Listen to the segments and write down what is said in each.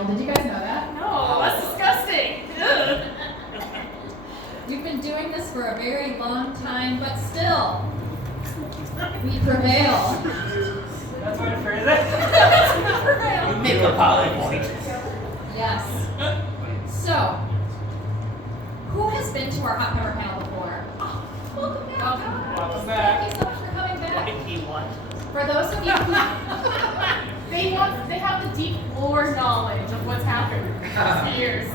panel. Did you guys know that? No, that's disgusting. We've been doing this for a very long time, but still, we prevail. That's what it phrase it. Prevail. Make a PowerPoint. Yes. So, who has been to our hot pepper panel before? Welcome back. Welcome back. Thank you so much for coming back. For those of you who They have the deep lore knowledge of what's happened for years.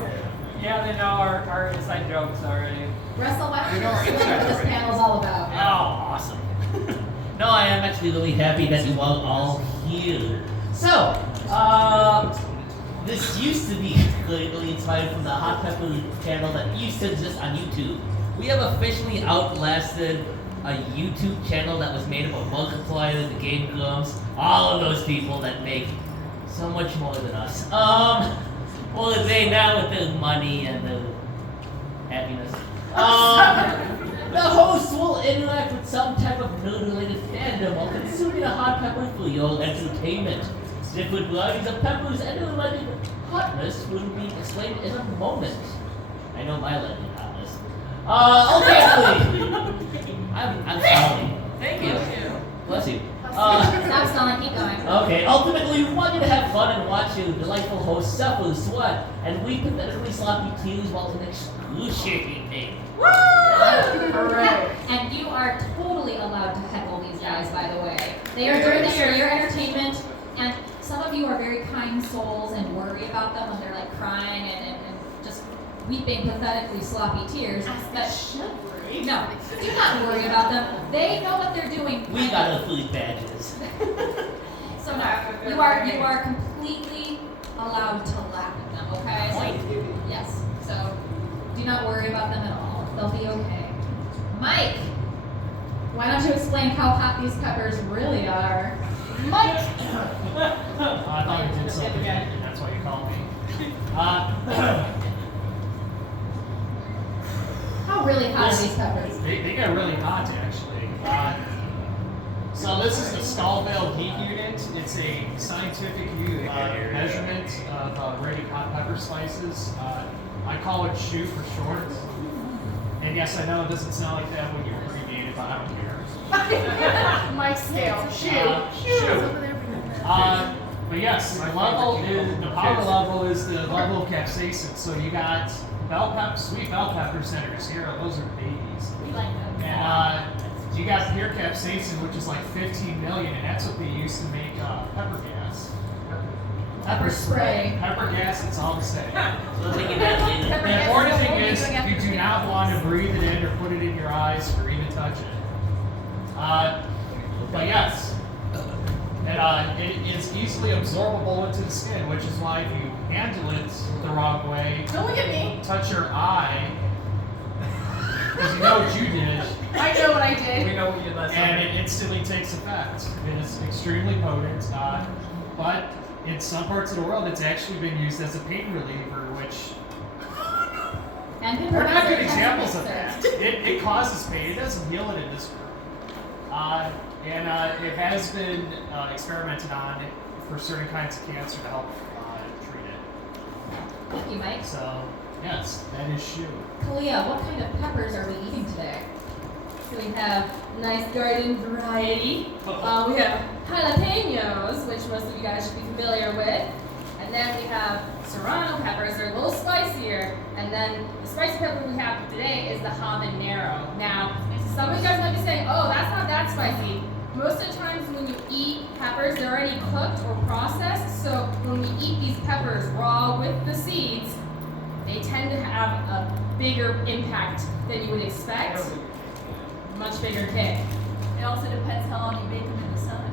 Yeah, they know our inside jokes already. Russell, why don't you explain what this panel is all about? Oh, awesome. No, I am actually really happy that you are all here. So, this used to be really inspired from the Hot Pepper channel that used to exist on YouTube. We have officially outlasted a YouTube channel that was made up of Markiplier, the Game Grumps, all of those people that make so much more than us. Well, they now with their money and their happiness. The hosts will interact with some type of nerd-related fandom while consuming a hot pepper for your entertainment. Different varieties of peppers and their related hotness will be explained in a moment. I know my related hotness. Ultimately, I'm sorry. Thank you. Bless you. Stop stalling, keep going. Okay, ultimately, we want you to have fun and watch your delightful host suffer, sweat, and weep pathetically sloppy tears while in excruciating pain. Hooray! And you are totally allowed to heckle these guys, by the way. They are doing this for your entertainment, and some of you are very kind souls and worry about them when they're like crying and just weeping pathetically sloppy tears. But no, do not worry about them. They know what they're doing. We got our food badges. So no, you are completely allowed to laugh at them, okay? So, yes. So do not worry about them at all. They'll be okay. Mike, why don't you explain how hot these peppers really are? Mike! I thought you did something, and that's why you called me. How really hot are these peppers? They get really hot, actually. So this is the Scoville heat unit. It's a scientific measurement of rated hot pepper spices. I call it SHU for short. And yes, I know it doesn't sound like that when you abbreviate it, but I don't care. Mike scale. Shoe. But yes, the power level is the level of capsaicin. So you got sweet bell pepper centers here. Those are babies. We like them. And you got pure capsaicin, which is like 15 million, and that's what they use to make pepper gas. Pepper spray. Pepper gas, it's all the same. So think of that later. The important thing is you do not want to breathe it in or put it in your eyes or even touch it. But yes, it is easily absorbable into the skin, which is why if you handle it the wrong way, Don't look at me. touch your eye, because you know what you did, I know what I did. We know what you did last and time. it instantly takes effect. It is extremely potent, but in some parts of the world, it's actually been used as a pain reliever, which And can we're not prevent good it. examples of that. It causes pain. It doesn't heal it in this group. And it has been experimented on for certain kinds of cancer to help treat it. Thank you, Mike. So, yes, that is SHU. Kalia, what kind of peppers are we eating today? So we have nice garden variety. We have jalapenos, which most of you guys should be familiar with. And then we have serrano peppers. They're a little spicier. And then the spicy pepper we have today is the habanero. Now, some of you guys might be saying, oh, that's not that spicy. Most of the times when you eat peppers, they're already cooked or processed. So when we eat these peppers raw with the seeds, they tend to have a bigger impact than you would expect. Much bigger kick. It also depends how long you bake them in the sun.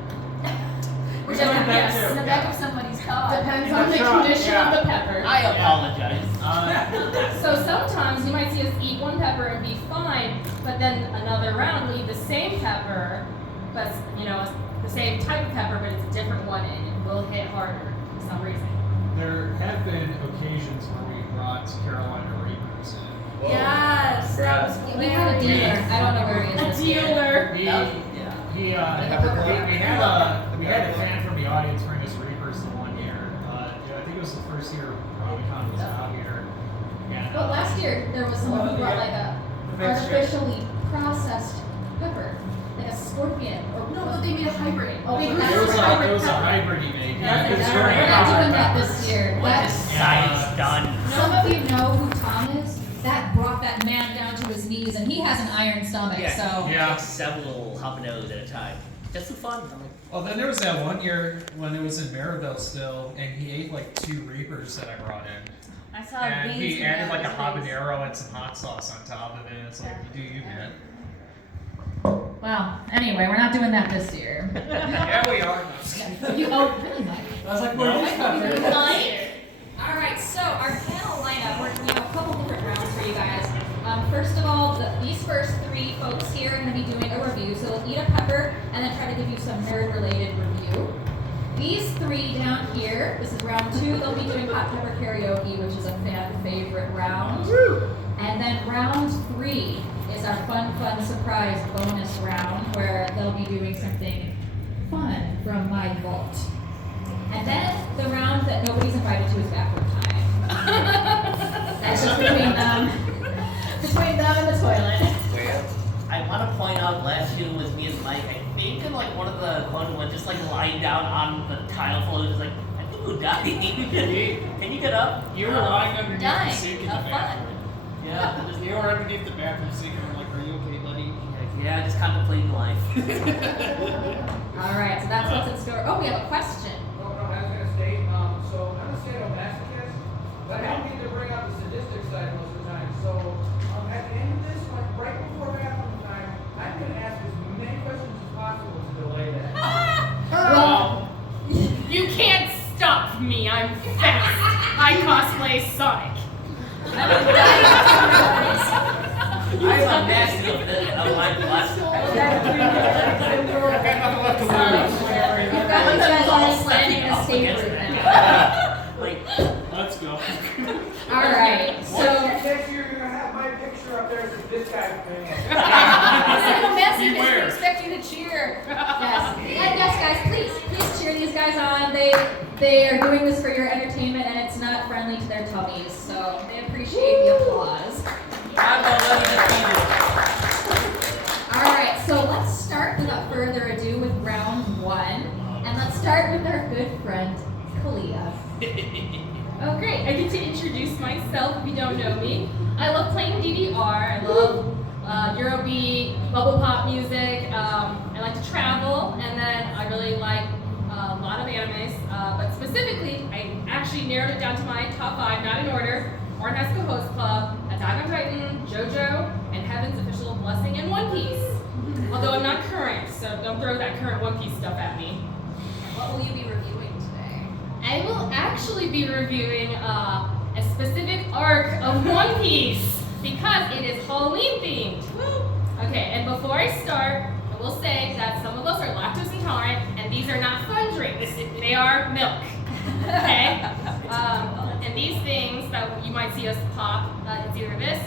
Which learned I that guess In the back of somebody's car. depends In on the the truck, condition yeah. of the pepper. I apologize. So sometimes you might see us eat one pepper and be fine, but then another round we eat the same pepper, but the same type of pepper, but it's a different one and it will hit harder for some reason. There have been occasions where we brought Carolina Reapers in. Yes, that was We have a dealer. I don't know where he is. A dealer. We had a fan from the audience bring us Reapers the one year. I think it was the first year Ramencon was out here. And, But last year there was someone who brought like a artificially processed pepper, like a scorpion. Or No, but they made a hybrid. Oh, wait, it that's was a a hybrid it was a pepper. hybrid he made. That's because a- you're We're in not hot doing that peppers. this year. What is That's, science done? some of you know who Tom is. That brought that man down to his knees, and he has an iron stomach. So Yeah. Like several habaneros at a time. Just for fun. I'm like, Well, then there was that one year when it was in Maryville still, and he ate like 2 Reapers that I brought in. I saw And veins he coming added out like a of his face. habanero and some hot sauce on top of it. And it's like, you do you, man. well, anyway, we're not doing that this year. Yeah, we are. You oh really, Mike? I was like, All right, so our panel lineup, we have a couple different rounds for you guys. First of all, these first 3 folks here are going to be doing a review. So we'll eat a pepper and then try to give you some nerd-related review. These 3 down here, this is round 2, they'll be doing hot pepper karaoke, which is a fan favorite round. And then round 3 is our fun surprise bonus round where they'll be doing something fun from my vault. And then the round that nobody's invited to is bathroom time. That's just between them and the toilet. I want to point out last year was me and Mike. I think in like one of the fun ones, just like lying down on the tile floor, just like I think we're dying. Can you get up? You were lying underneath the Dying sink in the of fun. bathroom. Yeah. Just, You were underneath the bathroom sink, and I'm like, are you okay, buddy? yeah, just contemplating life. All right, so that's what's in store. Oh, we have a question. No, I was gonna state, so I'm a sadomasochist, but I don't need to bring up the sadistic side most of the time. So, at the end of this, like right before bathroom time, I'm gonna ask as many questions as possible to delay that. Well, You can't stop me. I'm fast. I cosplay Sonic. I would die. I am a nasty of my class. You've got these guys all slamming the escape route now. Like, Let's go. All right, Next so year, you're gonna have my picture up there with this guy's name. Sadomasochist, we Beware. expect you to cheer. yes, and yes, guys, please cheer these guys on. They are doing this for your entertainment, and it's not friendly to their tummies, so they appreciate the applause. I'm a little defeated. All right, so let's start without further ado with round 1, and let's start with our good friend Kalia. Oh, great. I get to introduce myself if you don't know me. I love playing DDR. I love Eurobeat, bubble pop music. I like to travel, and then I really like a lot of animes. But specifically, I actually narrowed it down to my top 5, not in order. Orange High School Host Club, Attack on Titan, JoJo, and Heaven's Official Blessing, and One Piece. Although I'm not current, so don't throw that current One Piece stuff at me. What will you be reviewing today? I will actually be reviewing a specific arc of One Piece because it is Halloween themed. Okay, and before I start, I will say that some of us are lactose intolerant, and these are not fun drinks. They are milk. Okay? And these things that you might see us pop, it's either this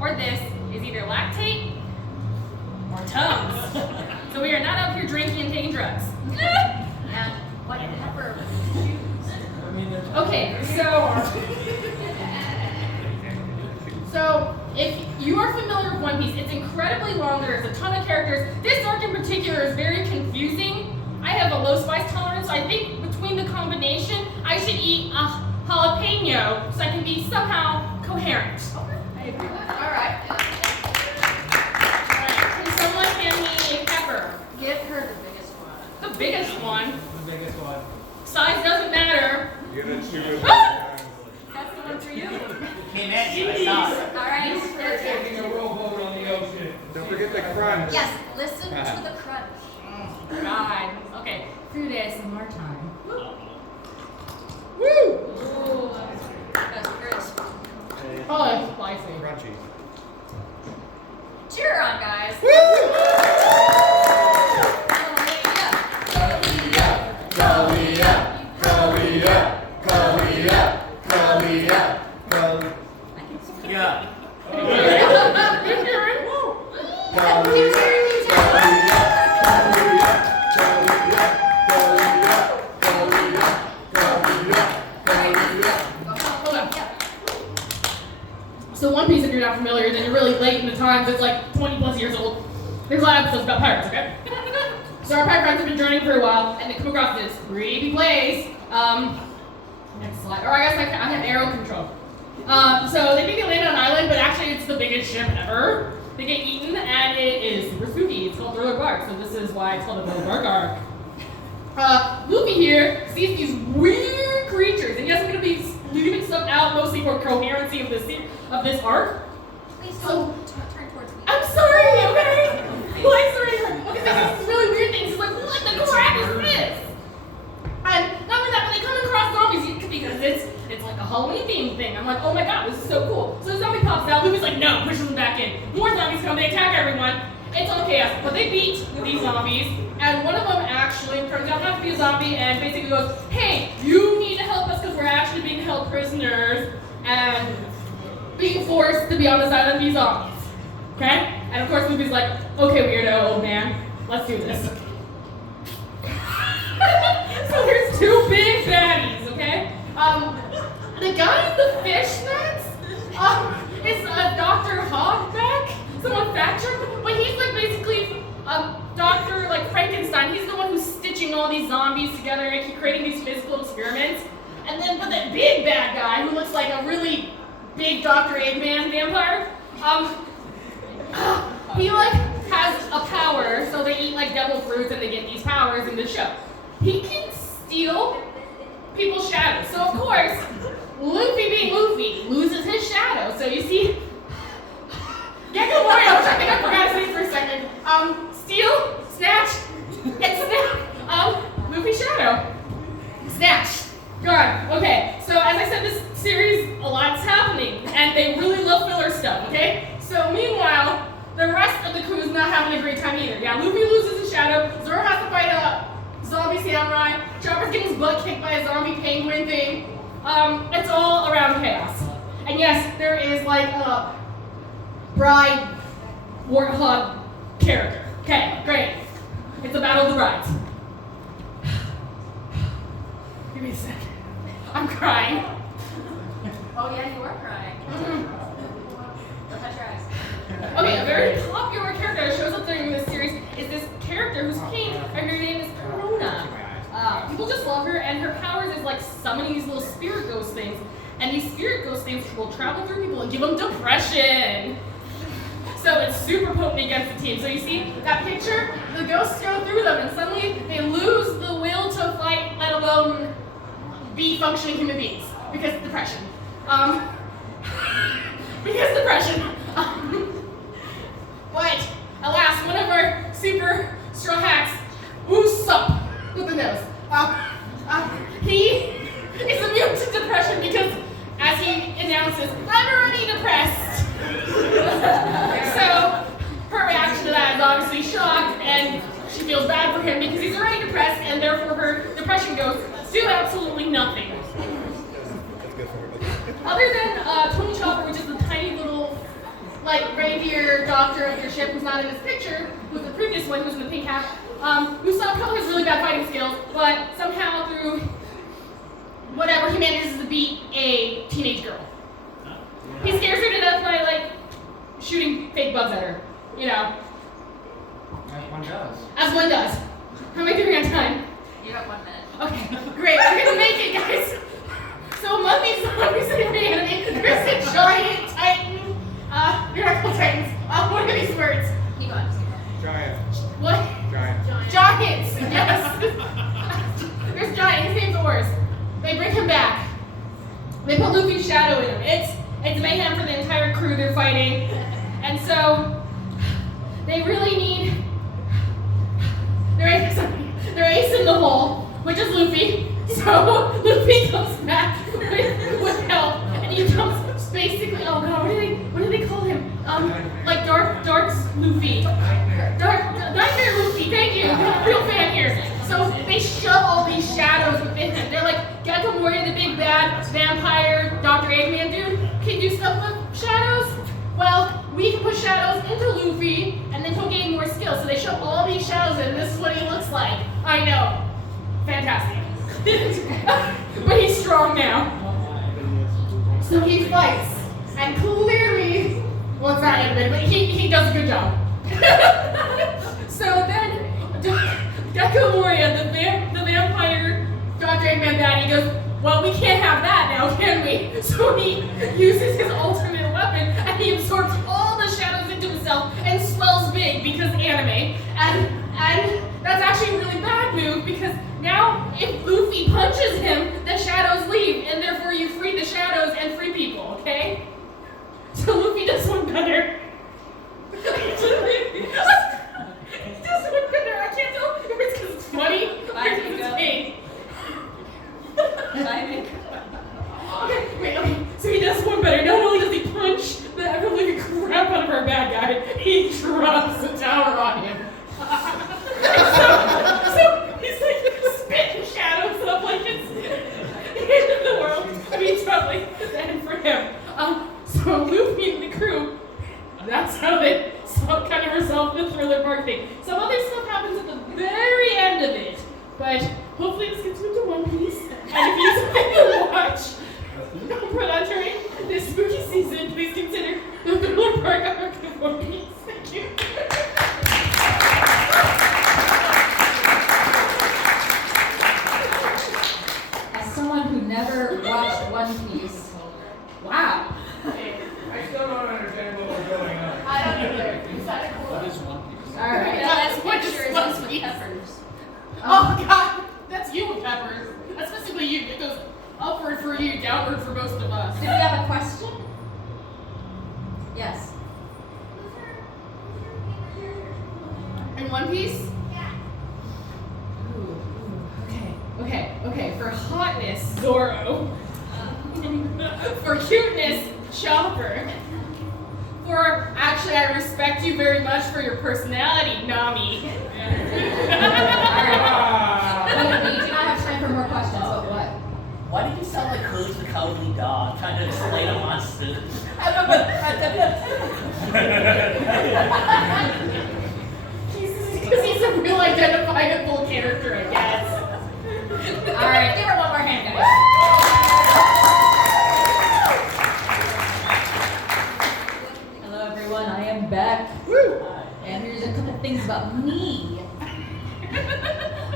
or this, is either lactate or Tums. So we are not out here drinking and taking drugs. And what pepper would you choose? Okay, so if you are familiar with One Piece, it's incredibly long. There's a ton of characters. This arc in particular is very confusing. I have a low spice tolerance, so I think between the combination, I should eat a jalapeno so I can be somehow coherent. I agree with that. All right. Can someone hand me a pepper? Give her the biggest one. The biggest one. The biggest one. Size doesn't matter. That's the one for you. Came at you, I saw it. All right. We're taking a rowboat on the ocean. Don't forget the crunch. Yes, listen to the crunch. God. Okay. Food ASMR time. Woo! That's crisp. Oh, that's spicy. Crunchy. Cheer on, guys. So One Piece, if you're not familiar, then you're really late in the times. It's like 20 plus years old. There's a lot of episodes about pirates, okay? So our pirate friends have been journeying for a while, and they come across this creepy place. Next slide. Or I guess I have arrow control. So they think they land on an island, but actually it's the biggest ship ever. They get eaten, and it is super spooky. It's called Thriller Bark, so this is why it's called the Thriller Bark arc. Luffy here sees these weird creatures, and yes, I'm going to be leaving stuff out mostly for coherency of this arc. Please So- don't turn towards me. I'm sorry, okay? Like, sorry. Okay, this is really weird things. It's like, what the crap is this? And not only that, but they come across zombies because it's like a Halloween themed thing. I'm like, oh my god, this is so cool. So the zombie pops out, Luffy's like, no, pushes them back in. More zombies come, they attack everyone. It's all chaos, but they beat these zombies, and one of them actually turns out not to be a zombie and basically goes, hey, you need to help us because we're actually being held prisoners and being forced to be on this island with these zombies. Okay? And of course Luffy's like, okay, weirdo, old man, let's do this. So there's two big baddies, okay? The guy in the fishnets is Dr. Hogback, someone factored, but he's like basically Dr. like Frankenstein. He's the one who's stitching all these zombies together and creating these physical experiments. And then but that big bad guy who looks like a really big Dr. Eggman vampire, he like has a power, so they eat like devil fruits and they get these powers in the show. He can steal people's shadows. So of course, Luffy being Luffy loses his shadow. So you see, Gecko Warrior, which I think I forgot to say for a second. Steal, snatch, and snap. Luffy's shadow. Snatch. Gone. Okay. So as I said, this series, a lot's happening, and they really love filler stuff. Okay. So meanwhile, the rest of the crew is not having a great time either. Yeah, Luffy loses his shadow. Zoro has to fight a zombie samurai. Chopper's getting his butt kicked by a zombie penguin thing. It's all around chaos. And yes, there is like a bride warthog character. Okay, great. It's the battle of the brides. Give me a second. I'm crying. Oh yeah, you are crying. Don't touch your eyes. Okay, a very popular character that shows up during this series is this character whose king, her name is Corona. People just love her, and her powers is like summoning these little spirit ghost things, and these spirit ghost things will travel through people and give them depression. So it's super potent against the team. So you see that picture? The ghosts go through them, and suddenly they lose the will to fight, let alone be functioning human beings because of depression. Because depression. But alas, one of our super strong hacks, Usopp with the nose. He is immune to depression because, as he announces, I'm already depressed. So her reaction to that is obviously shock, and she feels bad for him because he's already depressed, and therefore her depression goes do absolutely nothing. Other than Tony Chopper, which is the tiny little, like, reindeer doctor of your ship who's not in this picture, who's the previous one who's in the pink hat, Usopp probably has really bad fighting skills, but somehow through whatever, he manages to beat a teenage girl. He scares her to death by, like, shooting fake bugs at her, you know. As one does. As one does. How am I doing on time? You have 1 minute. Okay, great. I'm gonna make it, guys. So among these zombies in the anime, there's a giant titan. You're not called titans. What are these words? Keep on. Giant. What? Giant. Giants. Yes. There's giant. His name's Oars. They bring him back. They put Luffy's shadow in him. It's mayhem for the entire crew they're fighting, and so they really need. They're ace in the hole, which is Luffy. So Luffy comes back with help, and he comes basically. Oh god, what do they call him? Like Dark's Luffy. Nightmare Luffy. Thank you. Real fan here. So they shove all these shadows within him. They're like, Gecko Warrior, the big bad vampire, Dr. Eggman dude, can do stuff with shadows? Well, we can put shadows into Luffy, and then he'll gain more skills. So they shove all these shadows in, and this is what he looks like. I know. Fantastic. But he's strong now. So he fights, and clearly Well, it's not animated, but he does a good job. So then, Gecko Moria, the vampire Dr. Eggman Daddy goes, well, we can't have that now, can we? So he uses his ultimate weapon and he absorbs all the shadows into himself and swells big because anime. And that's actually a really bad move because now if Luffy punches him, the shadows leave and therefore you free the shadows and free people, okay? So Luffy does one better. He does one better. I can't tell if it's because it's funny or because it's pain. Okay, wait, okay. So he does one better. Not only does he punch the ever-living crap out of our bad guy, he drops the tower on him. so he's like spitting shadows up like it's the end of the world. I mean, it's probably the end for him. So Luffy and the crew, that's how they kind of resolve the Thriller Bark thing. Some other stuff happens at the very end of it, but hopefully this gets into One Piece. And if you decide to watch during this spooky season, please consider the Thriller Bark arc of One Piece. Thank you. As someone who never watched One Piece, wow. I still don't understand what was going on. I don't either. It's not cool. What is One Piece? All right. The last What picture is is One us with Piece? peppers. Oh God, that's you with peppers. That's specifically you. It goes upward for you, downward for most of us. Did we have a question? Yes. In One Piece? Okay. For hotness, Zoro. For cuteness, Chopper. For actually, I respect you very much for your personality, Nami. All right. We do not have time for more questions, but what? Why did you sound like Coach the Cowardly Dog trying to explain a monster? Because he's a real identifiable character, I guess. All right, give her one more hand, guys. Hello, everyone. I am back. And here's a couple things about me.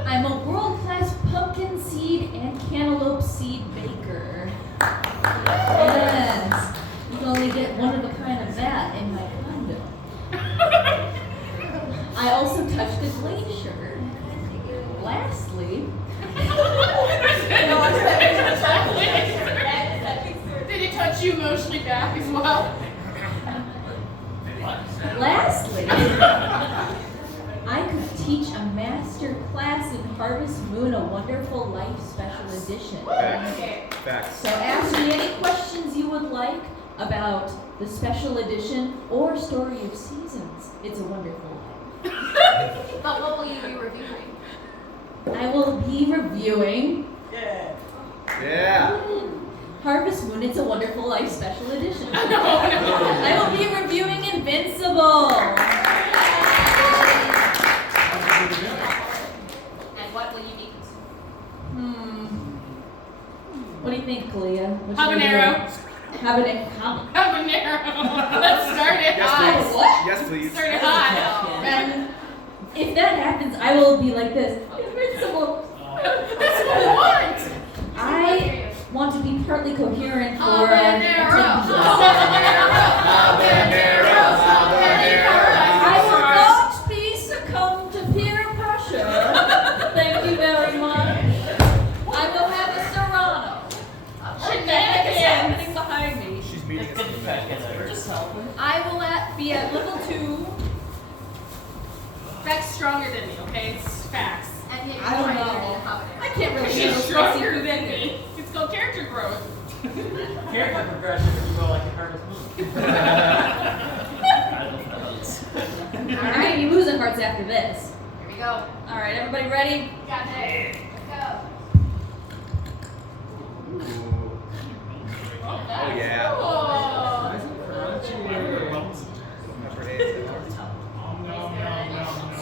I'm a world-class pumpkin seed and cantaloupe seed baker. Yes. You can only get one of a kind of that in my condo. I also touched a glacier. Lastly, Did it touch you emotionally back as well? Lastly, I could teach a master class in Harvest Moon, A Wonderful Life Special Edition. Facts. So ask me any questions you would like about the special edition or Story of Seasons. It's a Wonderful Life. But what will you be reviewing? I will be reviewing Yeah. Harvest Moon, It's a Wonderful Life Special Edition. I will be reviewing Invincible. And what will you be What do you think, Kalia? What should we do? Habanero. Habanero. Let's start it Yes, high. please. What? Yes, please. Start it high. And if that happens, I will be like this. Invincible. That's what we want. I want to be partly coherent for Habanero. I will not be succumbed to peer pressure. Thank you very much. I will have a Serrano. What the heck is happening behind me? She's beating us in the back. I will be at level 2. Facts stronger than me, okay? It's facts. And maybe I don't more know. than a habanero. I can't really She's handle stronger spicy than food. me. It's called character growth. Character progression if you go like a Harvest Moon. Alright, you're losing hearts after this. Here we go. Alright, everybody ready? Got it. Let's go. Oh yeah. Oh. Upper eight.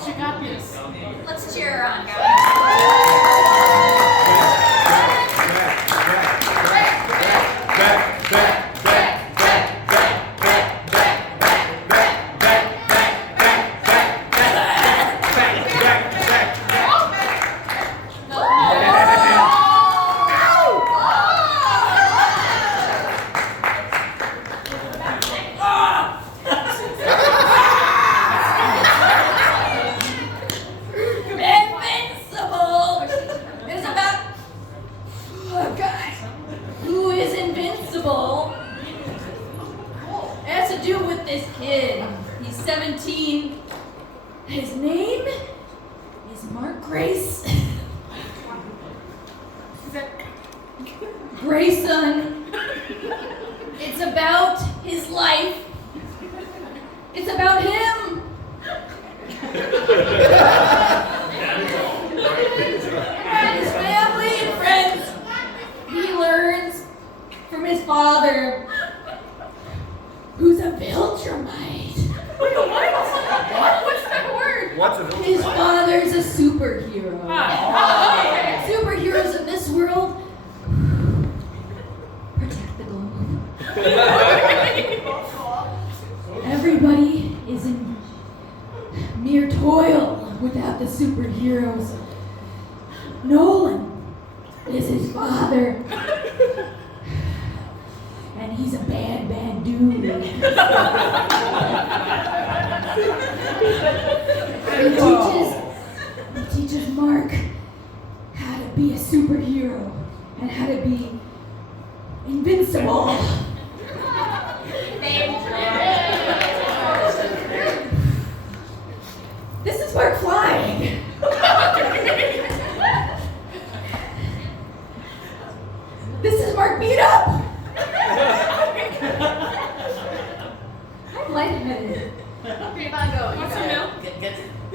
She got this. Let's cheer her on, guys. Back. this kid. He's 17. His name is Mark Grace. Grayson. It's about his life. It's about him. And his family and friends. He learns from his father, who's a Viltrumite. What? What's that word? What's a His father's a superhero. Superheroes in this world protect the globe. Everybody is in mere toil without the superheroes. Nolan is his father. And he's a bad dude. He teaches Mark how to be a superhero and how to be invincible. This is Mark flying. This is Mark beat up. I'm lightheaded. Okay, Bob, go. Want some milk?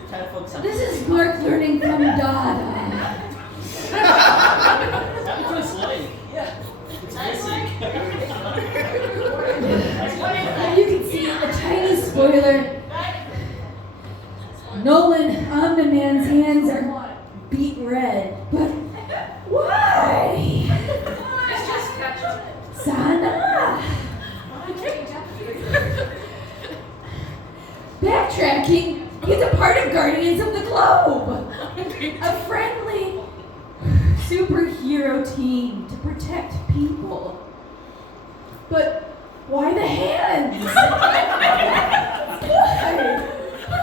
Try to focus on This is Mark learning from Dada. It's just like, it's basic. You can see a tiny spoiler. Nolan Omni-Man's hands are beet red, but why? It's just ketchup. Sana! Backtracking, he's a part of Guardians of the Globe. A friendly superhero team to protect people. But why the hands? Why? Who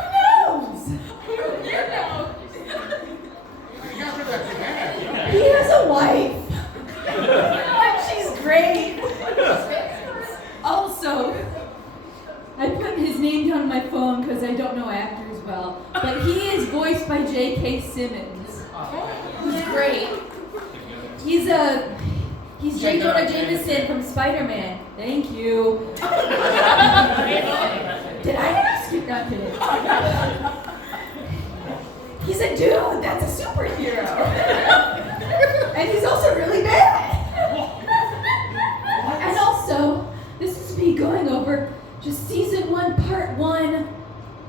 knows? He has a wife. And she's great. Also, I put his name down on my phone because I don't know actors well, but he is voiced by J.K. Simmons, who's great. He's J. Jonah Jameson from Spider-Man. Thank you. Did I ask you? Not kidding. He's a dude that's a superhero. And he's also really bad. And also, this is me going over just season 1, part 1.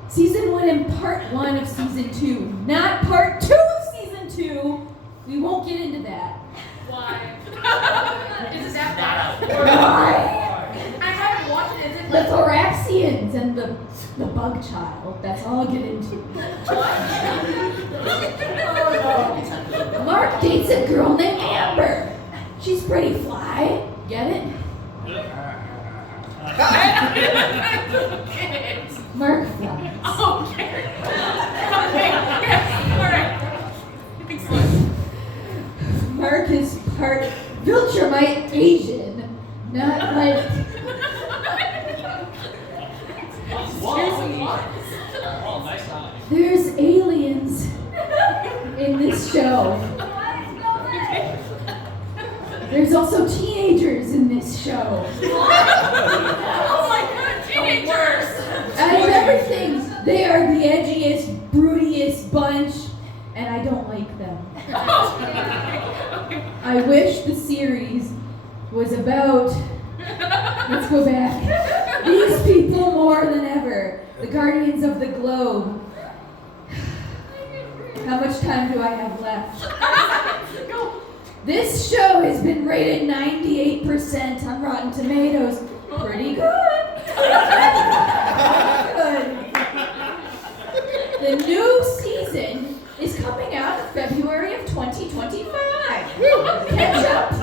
Season 1 and part 1 of season 2. Not part 2 of season 2. We won't get into that. Why? Is it that bad? Why? I haven't watched it. Is it The like... Thoraxians and the bug child. That's all I'll get into. Mark dates a girl named Amber. She's pretty fly. Get it? Mark flies. Okay. Yes. All right. Excellent. Mark is part Viltrumite Asian. Not like... Oh, nice eye. There's aliens in this show. There's also teenagers in this show. Oh my God, teenagers! Out of everything, they are the edgiest, broodiest bunch, and I don't like them. I wish the series was about, let's go back, these people more than ever, the Guardians of the Globe. How much time do I have left? This show has been rated 98% on Rotten Tomatoes. Pretty good. Good. The new season is coming out in February of 2025. Catch up.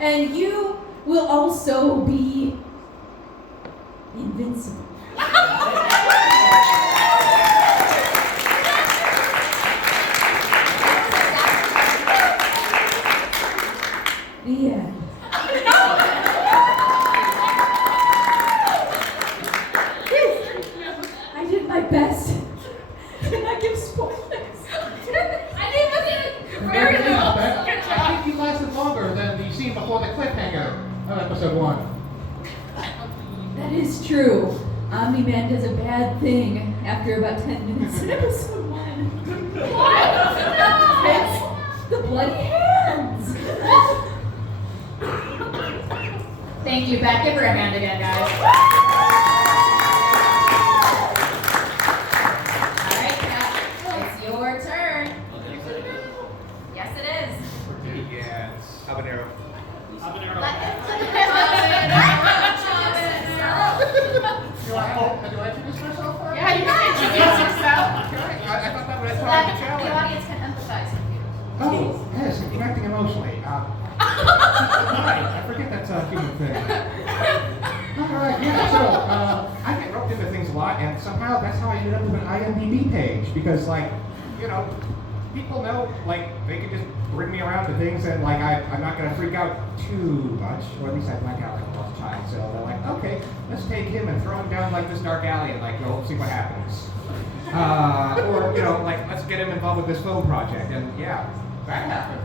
And you will also be invincible. The end. episode 1. That is true. Omni-Man does a bad thing after about 10 minutes in episode 1. What? It's the bloody hands. Thank you, Beth. Give her a hand again, guys. All right, Kat, it's your turn. Yes, it is. Yeah. Habanero. Let him Do I introduce myself? Yeah, you can introduce yourself. I thought that was so part of the that the challenge. audience can empathize with you. Oh, yes, I'm connecting emotionally. Right, I forget that's a human thing. Alright, yeah, so, I get roped into things a lot, and somehow that's how I ended up with an IMDb page, because, like, you know, people know, like, they can just bring me around to things, and, like, I'm not gonna freak out too much, or at least I blank out like a lost child, so they're like, okay, let's take him and throw him down, like, this dark alley, and, like, go see what happens. Or, you know, like, let's get him involved with this film project, and, yeah, that happened.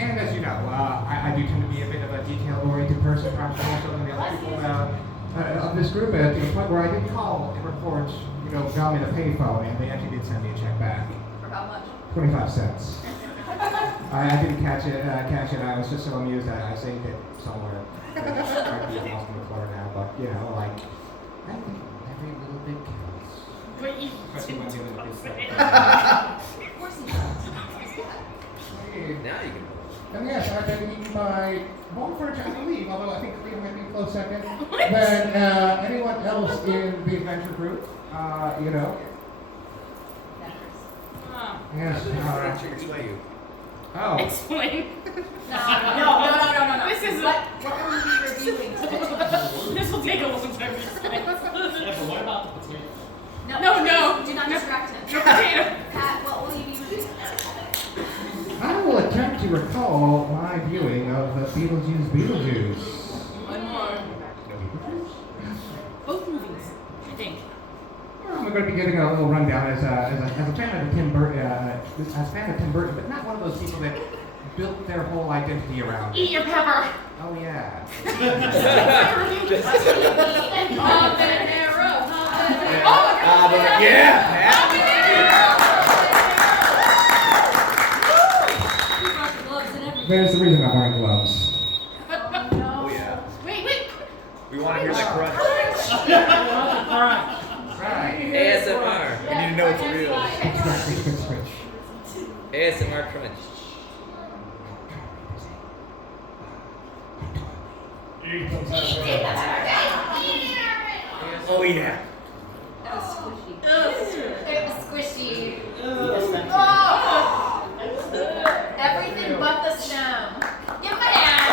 And as you know, I do tend to be a bit of a detail-oriented person, perhaps more so than the other people of this group, to the point where I did call and report, you know, got me the payphone, and they actually did send me a check back. For how much? 25 cents. I didn't cash it. I was just so amused that I saved it somewhere. It might be lost in the corner now, but, you know, like, I think every little bit counts. Especially when dealing with this stuff. Of course he does. Now you can. And yes, I've been eaten by one person, I believe, although I think Cleo might be a close second, than anyone else in the adventure group, you know. Yes. Explain you. Oh. Explain. No. This is What will we be reviewing today? This will take a long time to explain. Yeah, but what about the potato? No, No. please do not distract him. No potato. Pat, what will you be reviewing? I will attempt to recall my viewing of Beetlejuice. One more. Both movies, I think. Well, I'm going to be giving a little rundown as a fan of Tim Burton, but not one of those people that built their whole identity around Eat it. your pepper. Oh yeah. Habanero. Yeah. There's the reason I'm wearing gloves. Oh yeah. Wait. We want to hear that crunch. Right. ASMR. We need to know it's real. Switch. ASMR crunch. Oh yeah. That was squishy. It was squishy. Everything but the stem. Give him a hand.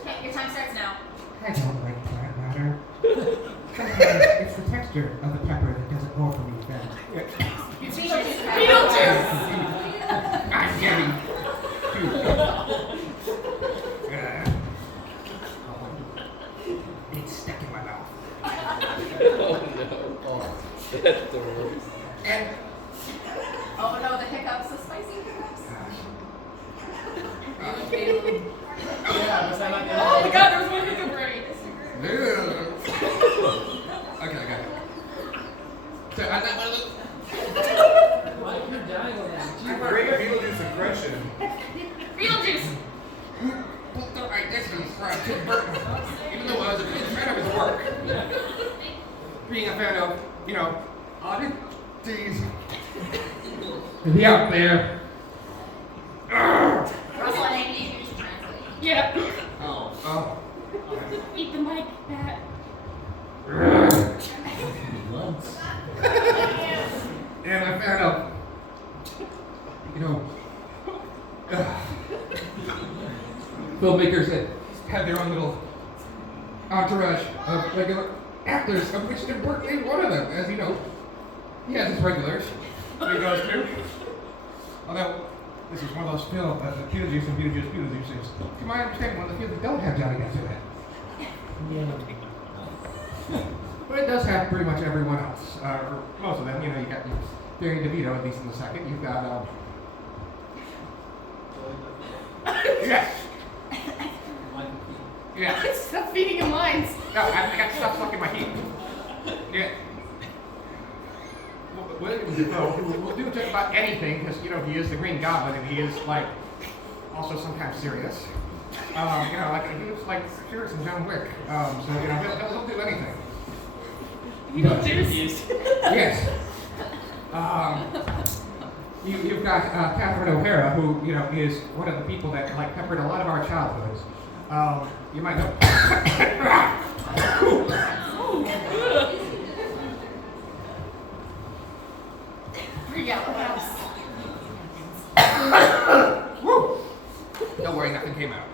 Okay, your time starts now. I don't like plant matter. Sometimes it's the texture of the pepper that does it more for me than. Beetlejuice. I'm getting too. It's stuck in my mouth. Oh no. Oh, that's the worst. And Oh no, the hiccups, the spicy hiccups. Yeah, was that not Oh my god, there was one hiccup already. okay, I got it. So I'm not one of those. Why are you dying over that? Great Beetlejuice impression. Beetlejuice. Booked up identities from Tim Burton. Even though I was a big fan of his work. Being a fan of, you know, oddities. Is he out there? Russell, I need you to translate. Yeah. Oh. Eat the mic, Pat. And I'm a fan of, you know, filmmakers that have their own little entourage of regular actors, of which Tim Burton is one of them. As you know, he has his regulars that he goes to. Although, this is one of those films, Beetlejuice and Beetlejuice. To my understanding, one of the few that don't have Johnny Depp in it. But it does have pretty much everyone else, or most of them. You know, you got Danny DeVito, at least in the second. You've got yes. Yeah. Stop feeding him lines. No, I got stuff stuck in my teeth. Yeah. We'll do just about anything because you know he is the Green Goblin and he is like also sometimes serious. You know, like he was like serious in John Wick. So you know he'll do anything. You don't juice. Yes. You've got Catherine O'Hara, who you know is one of the people that like peppered a lot of our childhoods. You might know. Woo! Don't worry, nothing came out.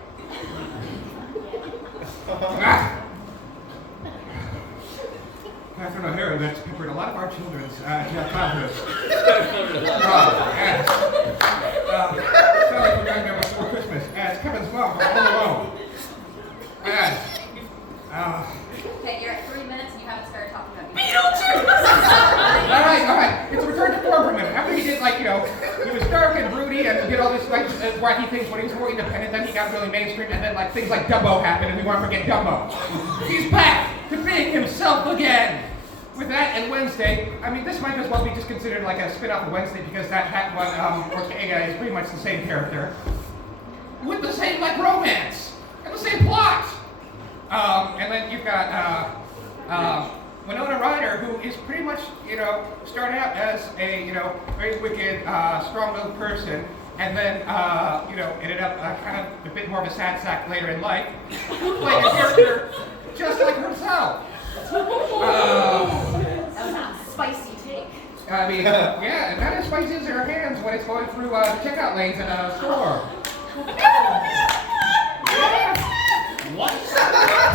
Catherine O'Hara that's peppered a lot of our children's childhoods. Yes. Sorry for going there before Christmas. As Kevin's mom from Home Alone. Yes. Okay, you're at 3 minutes and you haven't started talking about All right. It's a return to form for a minute. After he did, like, you know, he was dark and broody and did all this, like, wacky things when he was more independent, then he got really mainstream, and then, like, things like Dumbo happened, and we want to forget Dumbo. He's back to being himself again. With that and Wednesday, I mean, this might as well be just considered like a spin-off of Wednesday because that one, Ortega is pretty much the same character. With the same, like, romance. And the same plot. And then you've got, Winona Ryder, who is pretty much, you know, started out as a, you know, very wicked, strong-willed person, and then, you know, ended up kind of a bit more of a sad sack later in life, playing a character just like herself. That was a spicy take. I mean, yeah, and not as spicy as her hands when it's going through the checkout lanes in a store. What?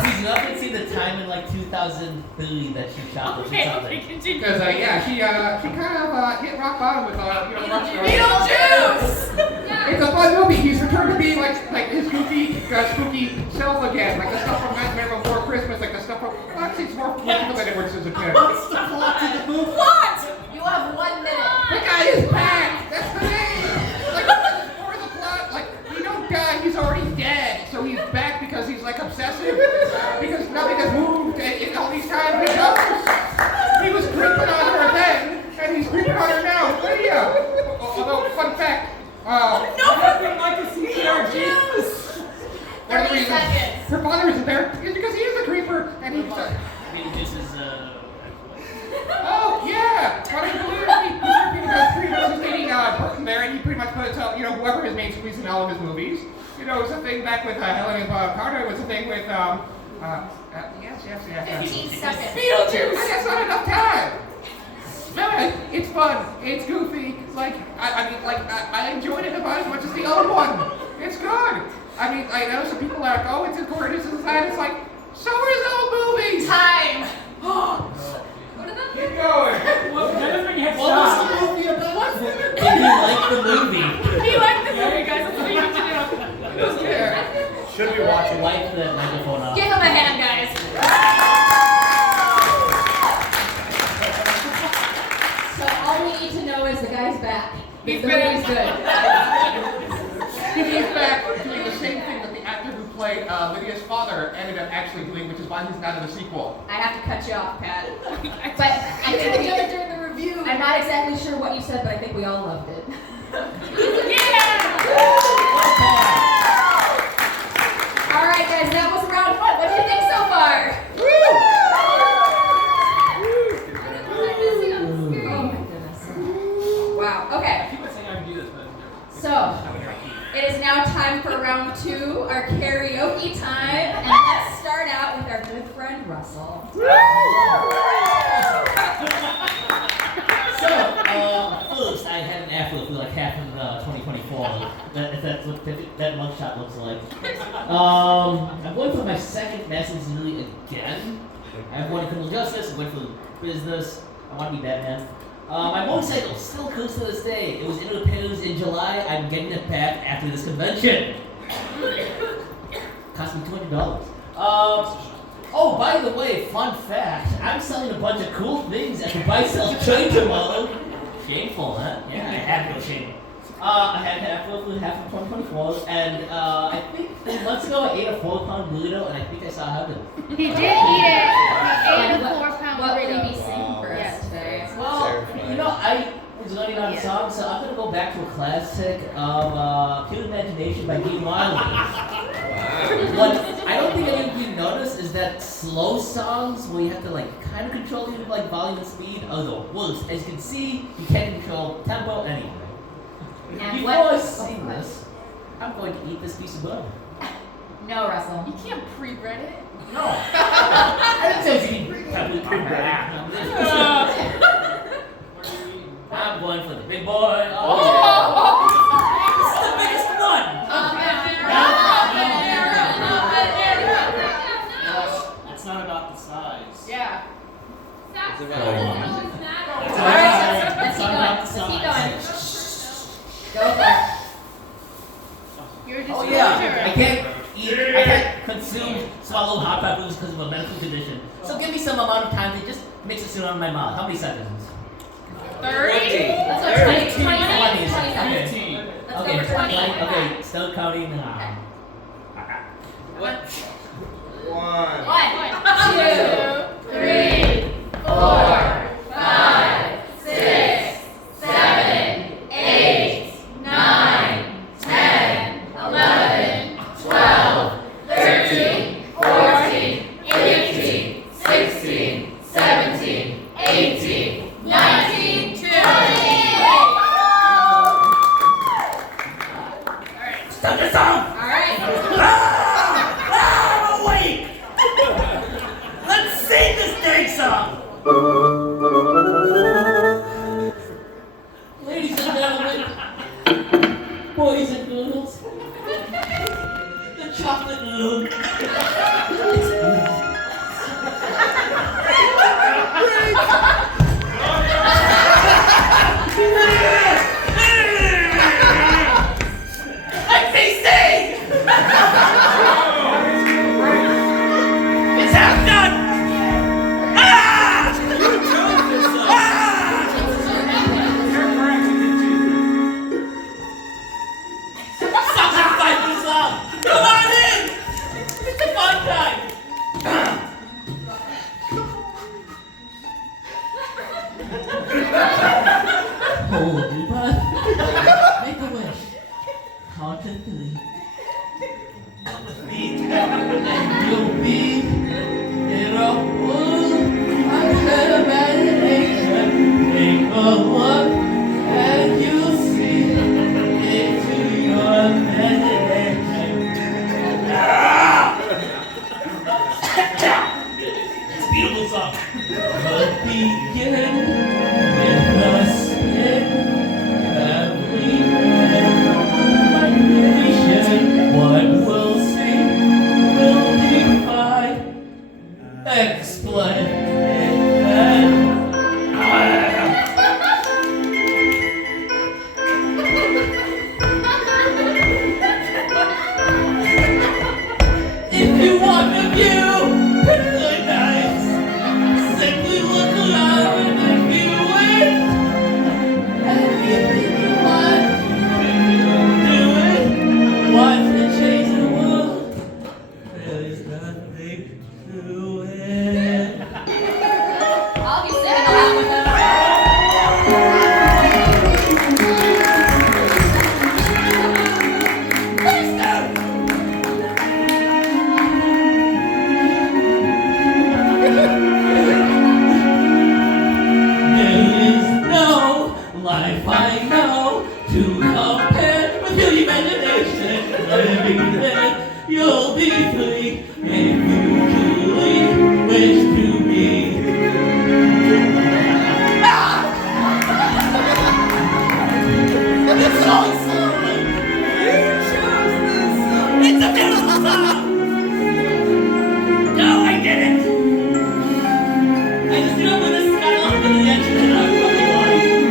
He's nothing see the time in like 2003 that she shot this or something. Because yeah, she kind of hit rock bottom with you know, Rockstar. Beetlejuice! It's a fun movie. He's returned to being like his goofy, spooky self again, like the stuff from Nightmare Before Christmas, like the stuff from. Well, actually, it's more political than it works as a kid. What's the plot to the movie? What? You have 1 minute. The guy is back. That's the name. Like more of the plot. Like we don't die. He's already dead. So he's back because he's like obsessive. Because nothing has moved in all these times. He knows. He was creeping on her then, and he's creeping on her now. Lydia. Although, fun fact. Nothing like a CPR juice. 30 seconds. Her father isn't there because he is a creeper, and he's. I mean, this is Oh yeah! What I believe he's working about pretty much just dating Burton there, and he pretty much puts you know, whoever his main squeeze in all of his movies. You know, it was a thing back with Helen and Carter. It was a thing with yes. 15 seconds. Beetlejuice. That's not enough time. No, it's fun. It's goofy. Like I enjoyed it about as much as the old one. It's good. I mean, I know some people are like, oh, it's important, it's inside. It's like, so is old movies. Time. Keep going. Well, that doesn't mean you have to What was stop. the movie about? Did you like the movie? He liked the movie, guys. That's what you have to do. Yeah. Should be watching. Wipe the microphone off. Give him a hand, guys. So all we need to know is the guy's back. He's the back. movie's good. He's back doing the same thing that the actor who played Lydia's father ended up actually doing, which is why he's not in the sequel. I have to cut you off, Pat. But I I think did it during the review. I'm not exactly sure what you said, but I think we all loved it. Yeah! All right, guys, that was round one. What do you think so far? Oh my goodness. Wow. Okay. I keep saying I can do this, but So it is now time for round two, our karaoke time, and let's start out with our good friend Russell. So, first, I had an afro for like half of 2024. If that's what that mugshot looks like. I'm going for my second Masters Lily again. I've won criminal justice, I went for business, I want to be Batman. My motorcycle still comes to this day. It was in repairs in July. I'm getting it back after this convention. Cost me $200. Oh, by the way, fun fact, I'm selling a bunch of cool things at the buy sell trade tomorrow. Shameful, huh? Yeah, I had no shame. I had half of 2024, and I think 3 months ago I ate a 4-pound burrito, and I think I saw heaven. He did eat it. He ate a What- 4-pound What will you burrito. be singing for us Yes. today? Well, you know, I was learning on Yeah. songs, so I'm gonna go back to a classic of Pure Imagination by Dean Wilder. What I don't think any of you notice is that slow songs where you have to like kind of control your like volume and speed are the worst. As you can see, you can't control tempo anyway. And Before what- I sing this, I'm going to eat this piece of bread. No, Russell. You can't pre-bread it. No, I didn't say you need pre-bread. I'm going for the big boy. Oh, this is the biggest one. It's not about the size. Yeah. It's about All right, let's keep going. Let's keep going. Go for it. Your Oh disclosure. yeah, I can't consume, swallow hot peppers because of a medical condition. So give me some amount of time to just mix this around my mouth. How many seconds? 30? Let's go 20 seconds. 20 seconds. 15. Let's Okay, go for 20. okay, still counting now. What? 1. 1, 2, 3, 4, 5, 6, 7, 8, 9, 10, 11, 12, 13, 14, 15, 16, 17, 18, 19, 20. Stop the song! All right. I'm awake! Let's sing this dang song! Ladies and gentlemen, boys and girls, the chocolate moon. I'm feasting! It's half done! Ah! Such a fighting song! Come on in! It's a fun time! Hold your breath. Make a wish. Count to 3. Count to 3. And you'll be in a world of imagination. Make a look and you'll see into your imagination. It's a beautiful song. We'll begin with a spin. What we'll see will defy explanation. If you want a view, really nice, simply look around if you wish. Anything you want, do it. Watch the change the world. There is nothing to it. I'll be singing along with us. There is no life I know to compare with your imagination. Living there, you'll be free if you truly wish to be. Ah! This song's so good. It's a beautiful song. No, I didn't. I just remember this guy off in the edge and I'm fucking lying.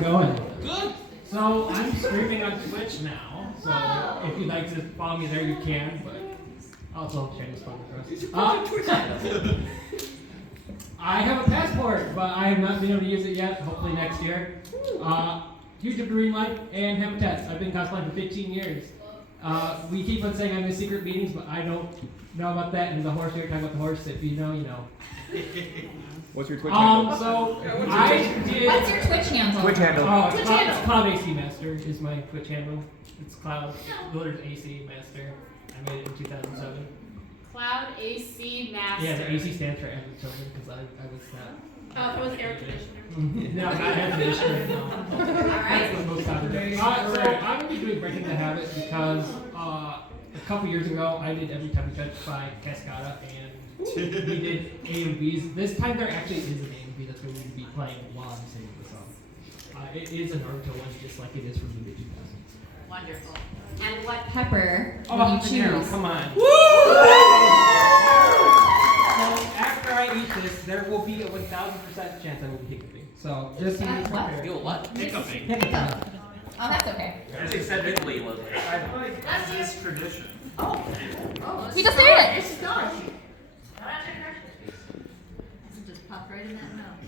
it going? Good. So I'm streaming on Twitch now. So if you'd like to follow me there, you can. But also shameless plug for us. I have a passport, but I have not been able to use it yet. Hopefully next year. Huge of Marine life and habitats. I've been cosplaying for 15 years. We keep on saying I'm in secret meetings, but I don't know about that. And the horse, you're talking about the horse. If you know, you know. What's your Twitch handle? So I did. What's your Twitch handle? Twitch handle. Oh, it's Cloud AC Master is my Twitch handle. It's Cloud Builders AC Master. I made it in 2007. Cloud AC Master. Yeah, the AC stands for Air Children because I was not. Oh, it was air conditioner. No, not air conditioner. No. Alright. That's the most common. So I'm gonna be doing Breaking the Habit because a couple years ago I did Every Time We Touch by Cascada and we did A and B's. This time there actually is an A and B that's going to be playing while I'm singing the song. It is a Naruto one just like it is from the mid 2000s. Wonderful. And what pepper Oh, will you choose? come on. So after I eat this, there will be a 1000% chance I will be hiccuping. So just be What? prepared. You what? Hiccuping. Oh, that's okay. As they said Italy was it. That's It's tradition. Oh, We just ate it. It's done. Just pop right in that mouth.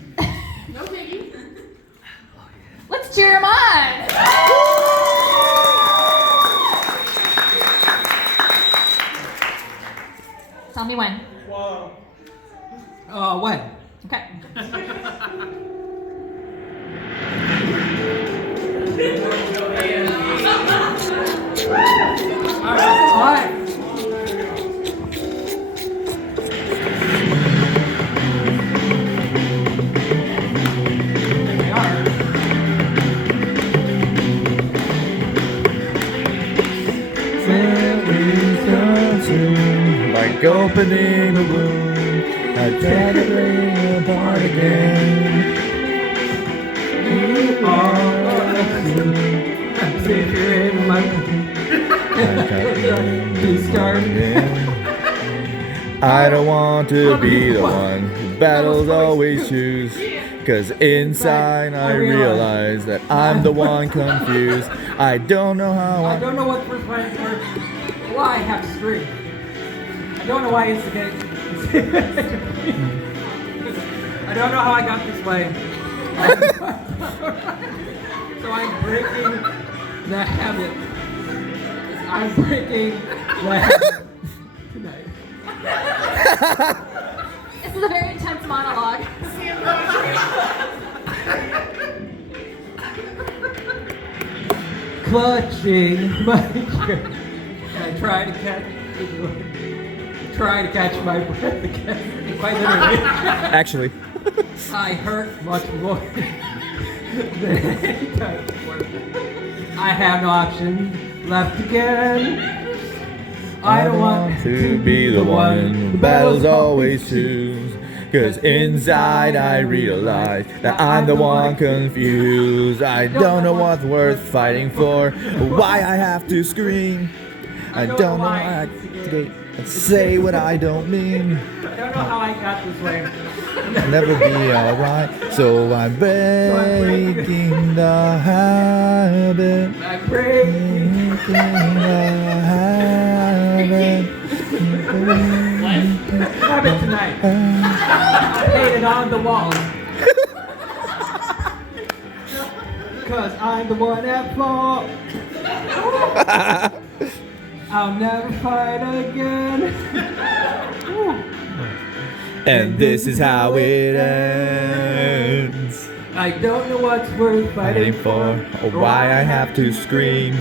No biggie. Let's cheer him on. Tell me when. When? Okay. Alright. Here we are. Like opening a wound, I try to bring it apart again. You are a secret in my to start again. I don't want to be the one who battles always choose. Cause inside I realize that I'm the one confused. I don't know how I don't know what we're fighting for. Why I have to scream. I don't know why it's the case. I don't know how I got this way. So I'm breaking the habit. I'm breaking the habit tonight. This is a very intense monologue. Clutching my shirt. I try to catch my breath again. Quite literally. Actually. I hurt much more than any time before. I have no option left again. I don't want to be the one who battles always choose. Cause inside I realize that I'm the one confused. I don't know what's worth fighting for, why I have to scream. I don't know why I say what I don't mean. I don't know how I got this way. I'll never be alright, so I'm breaking the habit. I'm breaking the habit. habit tonight. I painted on the wall. Cause I'm the one at fault. I'll never fight again. And this is how it ends. I don't know what's worth fighting for, or why I have to scream.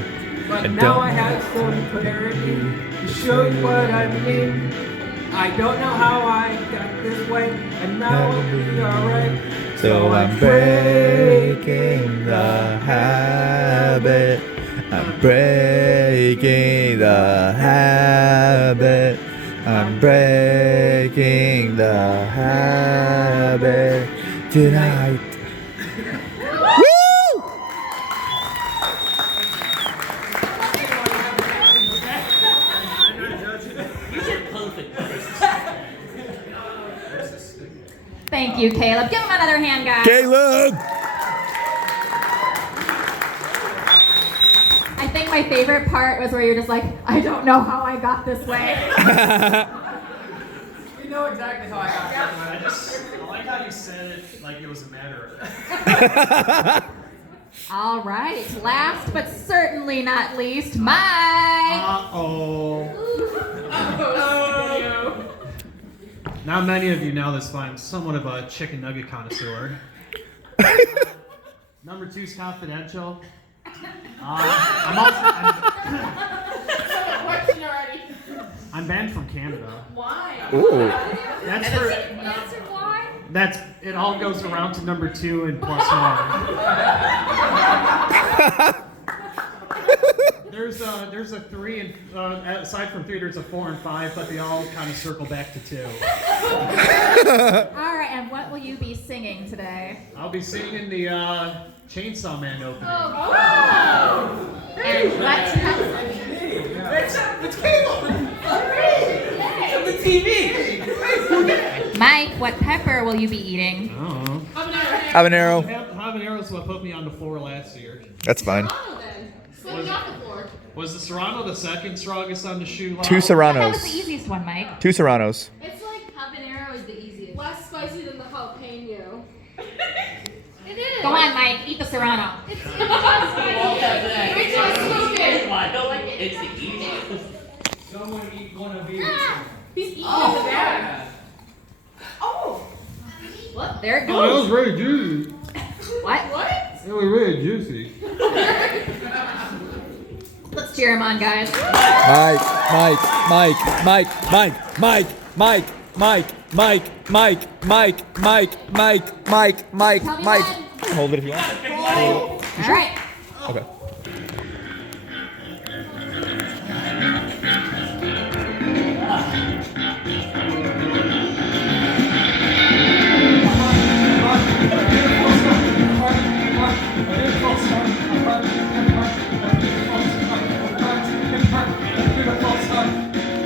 but now I have some clarity to show you what I mean. I don't know how I got this way, and now I'll be alright. So I'm breaking the habit. I'm breaking the habit. I'm breaking the habit tonight. Woo! Thank you, Caleb. Give him another hand, guys. Caleb! my favorite part was where you're just like, I don't know how I got this way. We know exactly how I got that. I like how you said it like it was a matter of fact. All right, last but certainly not least, Mike. Not many of you know this, but I'm somewhat of a chicken nugget connoisseur. Number 2's confidential. I'm banned from Canada. Why? Ooh. That's for. Why? That's it. All goes around to number 2 and +1. There's a 3 and aside from 3, there's a 4 and 5, but they all kind of circle back to 2. All right, and what will you be singing today? I'll be singing the Chainsaw Man opening. And let's It's Caleb! From the TV! Mike, what pepper will you be eating? Oh. Habanero. Habanero's what put me on the floor last year. That's fine. Was the Serrano the second strongest on the shoe line? 2 That Serranos. was the easiest one, Mike. 2 Serranos. It's like habanero is the easiest. Less spicy than the jalapeno. It is. Go on, Mike, eat the Serrano. It's not spicy. I don't like it. It's the easiest. Someone eat one of these. He's eating the bag. Look, there it Oh, that was goes. really juicy. What? It was really juicy. Let's cheer him on, guys. Mike. Hold it if you want. All right. Okay.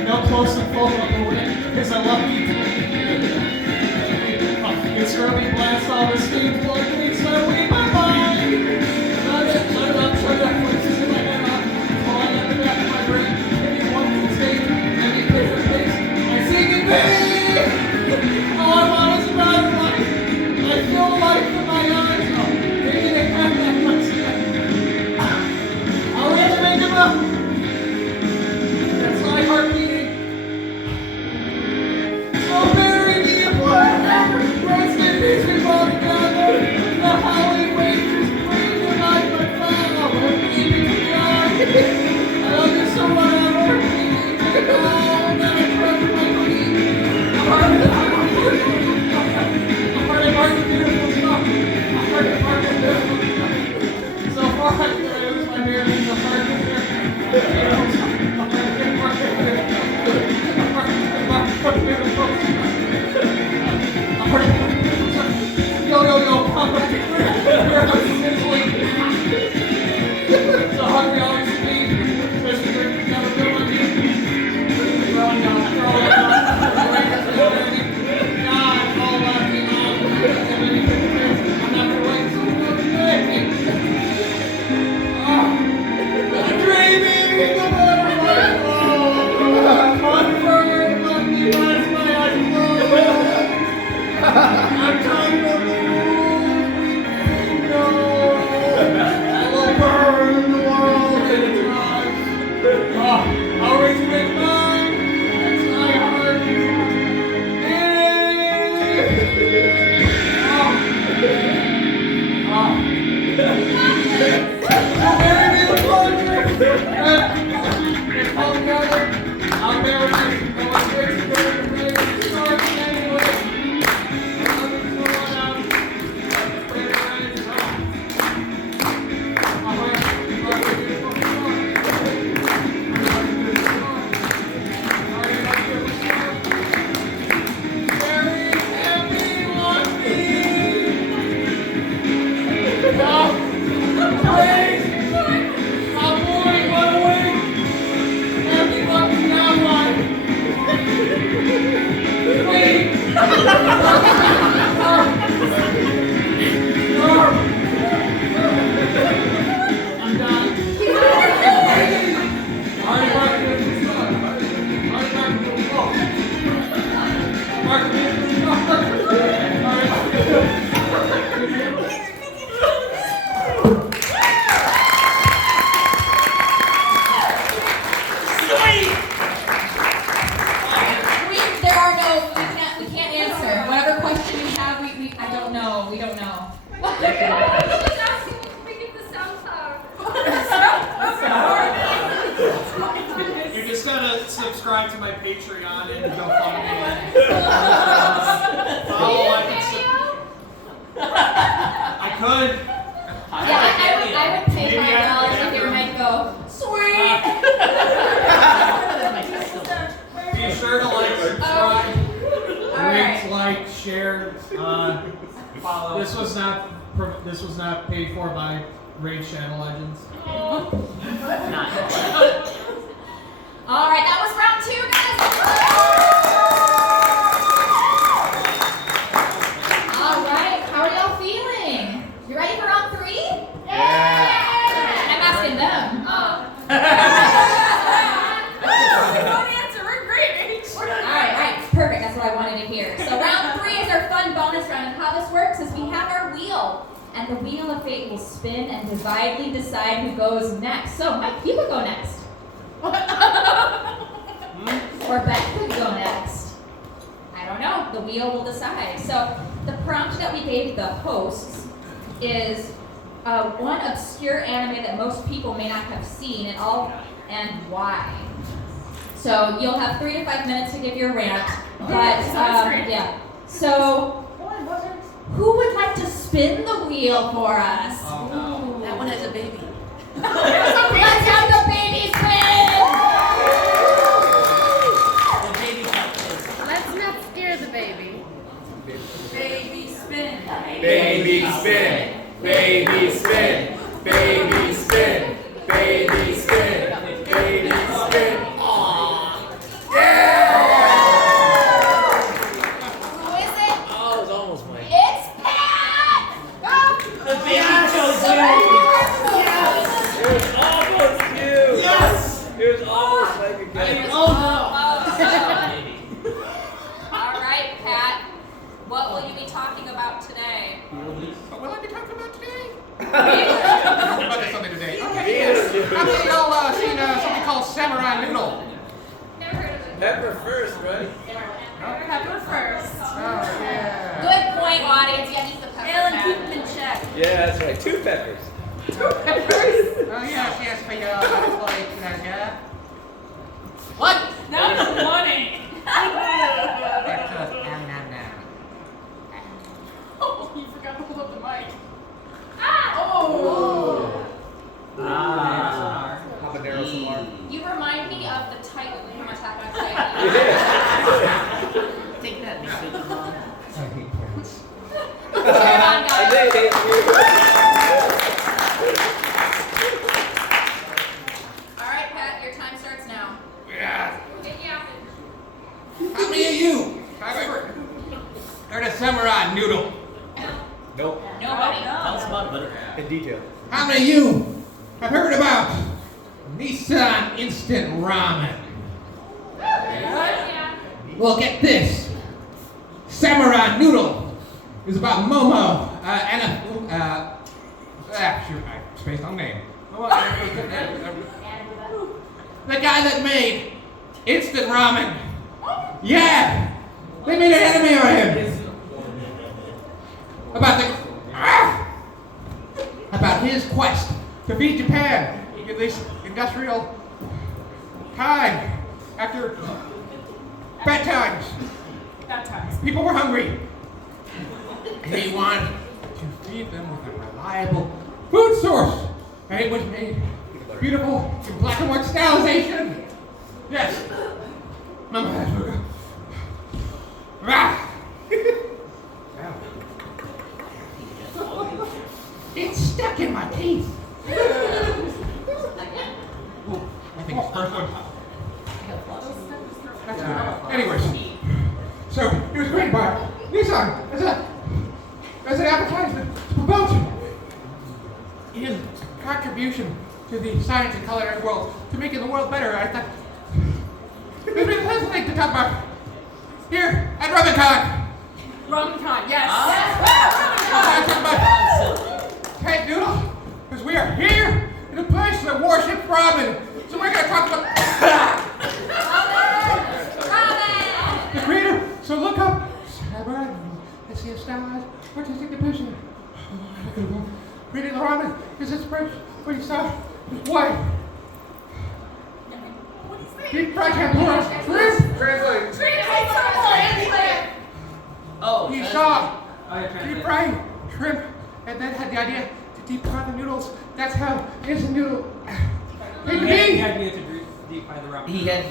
No closer photo of the win, because I love you. It's early blast, all the steam blood makes my way in my mind. Shut up, voices in my head up. Falling at the back of my brain. Give me one mistake, let me pick her face. I sing in vain. All I want is a better life. I feel life in my eyes. Oh, maybe they have that much. I'll let you make them up. That's my heart beating. So bury me in blood. Rest in peace, we fall together. The howling waves just bring to life my fire. We're leaving to God. I love you so forever. Oh, that I treasure my queen. A heart is beautiful stuff. A heart is beautiful stuff. So far, I lose my marriage. A heart is beautiful stuff. Yo, Papa. So hungry always to be. Especially when you never feel like you. Throwing down. God, all about me. I'm not going to wait so much. I'm dreaming in the butterfly. Confirm, let me rest my eyes closed. I'm tired of the rules. No. I will burn the world in its eyes. Always with mine. That's my heart. Bury me in the closet. It's all together. I'll bear with you. No one takes it there. Sorry, anyway. I love you so much. My heart is beautiful. Very happy one me. Praise can go follow me. Follow, I could. Yeah, I would pay Maybe $5 if your mic go, sweet! Be sure to like, subscribe, Alright. like, share. Follow. This was not paid for by Raid Shadow Legends. Alright, that was round 2, guys! Alright, how are y'all feeling? You ready for round 3? Yeah! I'm asking them. Alright, perfect, that's what I wanted to hear. So round 3 is our fun bonus round, and how this works is we have our wheel, and the wheel of fate will spin and divinely decide who goes next. So Mike, you could go next. Or Beth could go next. I don't know, the wheel will decide. So the prompt that we gave the hosts is one obscure anime that most people may not have seen and why. So you'll have 3 to 5 minutes to give your rant, but yeah. So who would like to spin the wheel for us? Oh, no. That one has a baby. Let's have the baby spin! Let's not scare the baby. Baby spin. Baby spin, baby spin, baby spin, baby spin, baby spin. Aww. Yeah! Who is it? Oh, it was almost mine. It's Pat! The baby chose you. It was almost you. Yes. It was almost like a guess. Oh no. All right, Pat. What will you be talking about today? What will I be talking about today? About something today. Okay, yes. How many of y'all seen something called Samurai Noodle? Never heard of it. Pepper first, right? Pepper first. Oh, yeah. Good point, audience. Yeah, need the pepper. Ellen, Pat. keep them in check. Yeah, that's right. 2 peppers. Oh, yes, for your boy pleasure. What? That was funny. Oh, you forgot to hold up the mic. Oh. Habanero samar. You remind me of the title from Attack on Titan. Take that, Nick. Mom. I hate plants. Cheer on, I guys. did hate you. All right, Pat, your time starts now. Yeah. Get you out. How many of you heard of Samurai Noodle? Nope. Nobody. Tell us about it. In detail. How many of you have heard about Nissan Instant Ramen? Yeah. Well, get this. Samurai Noodle is about Momo and shoot, I spaced on name. The guy that made instant ramen. Yeah, they made an anime on him. About his quest to feed Japan in this industrial time after bad times. People were hungry. He wanted to feed them with a reliable food source. And it was made beautiful in black and white stylization. Yes. Mama has sugar. It's stuck in my teeth. Ooh, I think it's first one. That's good. Anyways, so it was created by Nissan as an advertisement to promote his contribution to the science and culinary world, to making the world better. I thought it would be a pleasant thing to talk about here at Ramencon. Ramencon, yes. I talk about Tank Noodle, because we are here in a place that worships ramen. So we're going to talk about the creator. So look up Samurai Noodle and see a stylized artistic depiction. Creating the ramen is inspiration when you saw his wife. Deep fried tempura. Translate. Oh, he that's saw I translate. deep frying shrimp and then had the idea to deep fry the noodles. That's how instant noodle came to He had be. the idea to deep fry the ramen. He had,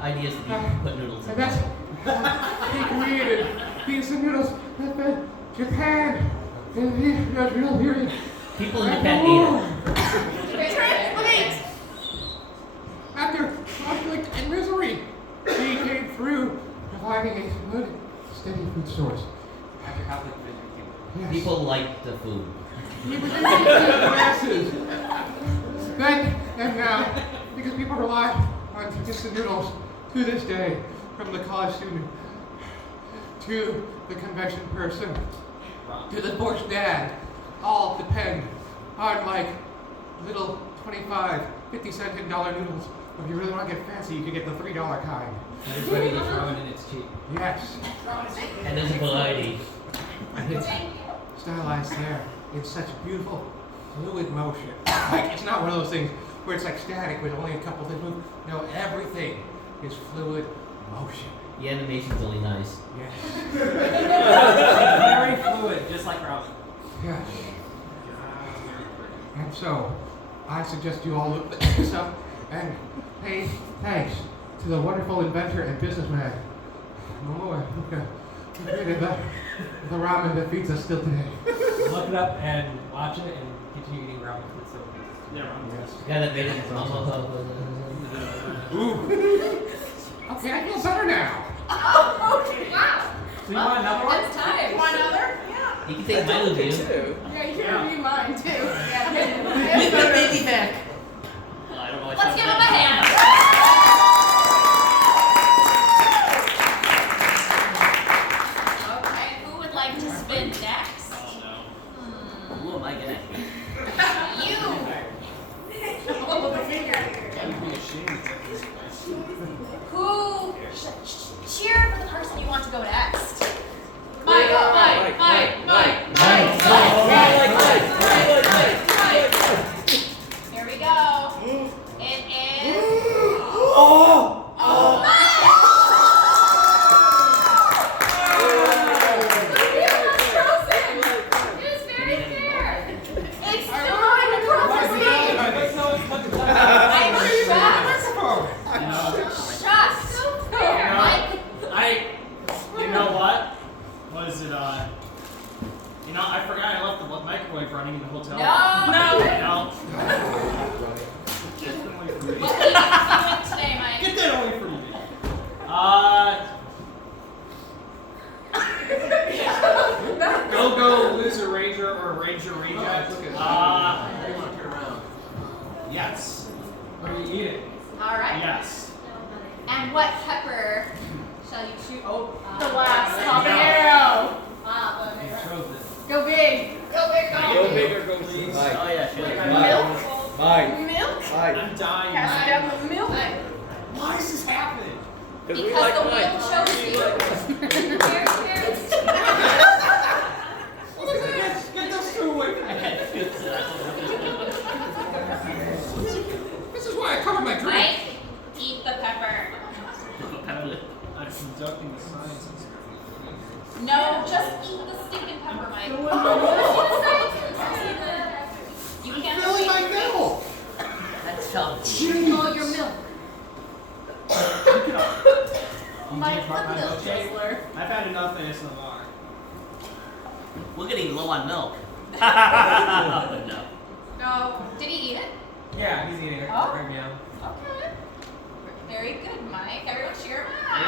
ideas to put noodles in. And that's he created the instant noodles that fed Japan. And he was real period. People in Japan ate it. Translate! After conflict and misery, he came through providing a good, steady food source. After conflict and misery. Yes. People liked the food. He was able to feed the masses. Then and now, because people rely on instant noodles to this day, from the college student to the convention person to the Bush dad, all depend on like little 25, 50-cent and $1 noodles. If you really want to get fancy, you can get the $3 kind. Everybody eats ramen and it's cheap. Yes. And there's a variety. And it's stylized there in such beautiful fluid motion. Like, it's not one of those things where it's like static with only a couple things move. No, everything is fluid motion. The animation's really nice. Yes. Very fluid, just like ramen. Yes. And so, I suggest you all look this up and pay thanks to the wonderful inventor and businessman, Momoa, who created the ramen that feeds us still today. Look it up and watch it and continue eating ramen. It's so good. Yeah. Yes. The guy that made it Okay, I feel better now. Oh, wow. So you want another one? It's time. You want another? Yeah. You can take my review. Yeah, you can review mine too. Yeah. With the baby back. I don't know. Let's give him a hand. Okay, who would like to spin next? Oh no. Who am I gonna hit? You. Oh, the finger. Who? Cheer for the person you want to go next. Mike. Here we go. It is. It's very fair. It's still going across the screen. I'm shocked. Shut. So fair. Mike. You know what? Was it, I forgot I left the microwave running in the hotel. No. No. What are you doing today, Mike? Get that away from me. Go Loser Ranger or Ranger Reject. Yes. Or you eat it. All right. Yes. And what pepper shall you choose? The last habanero. You chose it. Go big. Go big. Go big or go sleep. Oh yeah, sure. Mike. Milk. Mike. I'm dying. Pass down the milk. Why is this happening? Because we Because like the wheel Mike. chose you. Cheers, cheers. Get those two away from me. This is why I covered my drink. Mike, eat the pepper. I'm conducting the science experiment. No, just eat the stinking pepper, Mike. You can't Filling my eat. middle. That's tough. Oh, your milk. Mike, the milk guzzler. I've had enough ASMR. We're getting low on milk. No. No. Did he eat it? Yeah, he's eating it Oh. right now. Okay. Very good, Mike. Everyone cheer him on.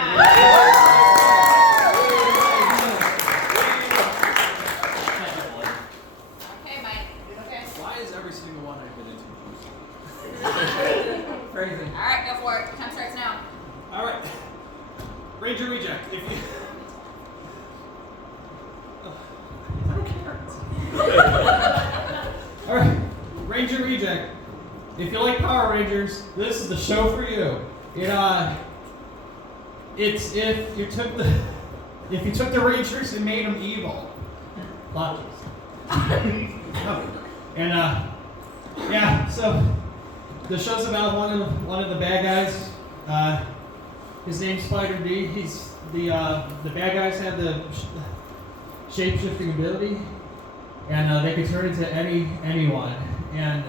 Okay, Mike. Okay. Why is every single one I've been into? Crazy. All right, go for it. Time starts now. All right. Ranger Reject. If you... I don't care. All right. Ranger Reject. If you like Power Rangers, this is the show for you. It's if you took the Rangers and made them evil. Logic. And yeah. So the show's about one of the bad guys. His name's Spider D. He's the bad guys have shape-shifting ability, and they can turn into anyone, and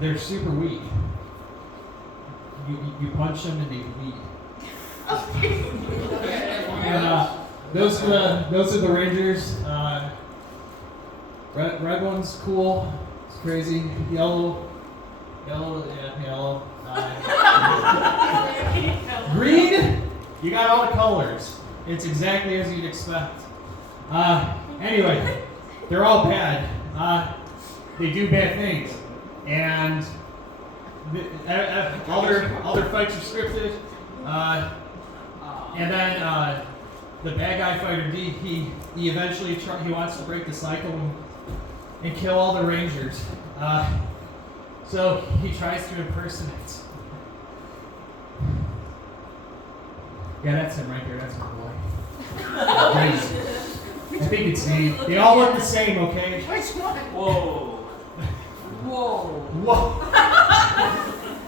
they're super weak. You punch them and they bleed. And those are the Rangers. Red one's cool. It's crazy. Yellow. Green. You got all the colors. It's exactly as you'd expect. Anyway, they're all bad. They do bad things, and all their fights are scripted. And then the bad guy fighter D, he eventually he wants to break the cycle and kill all the Rangers. So he tries to impersonate. Yeah, that's him right there. That's my boy. I think it's me. They all look the same, okay? Which one? Whoa. Whoa.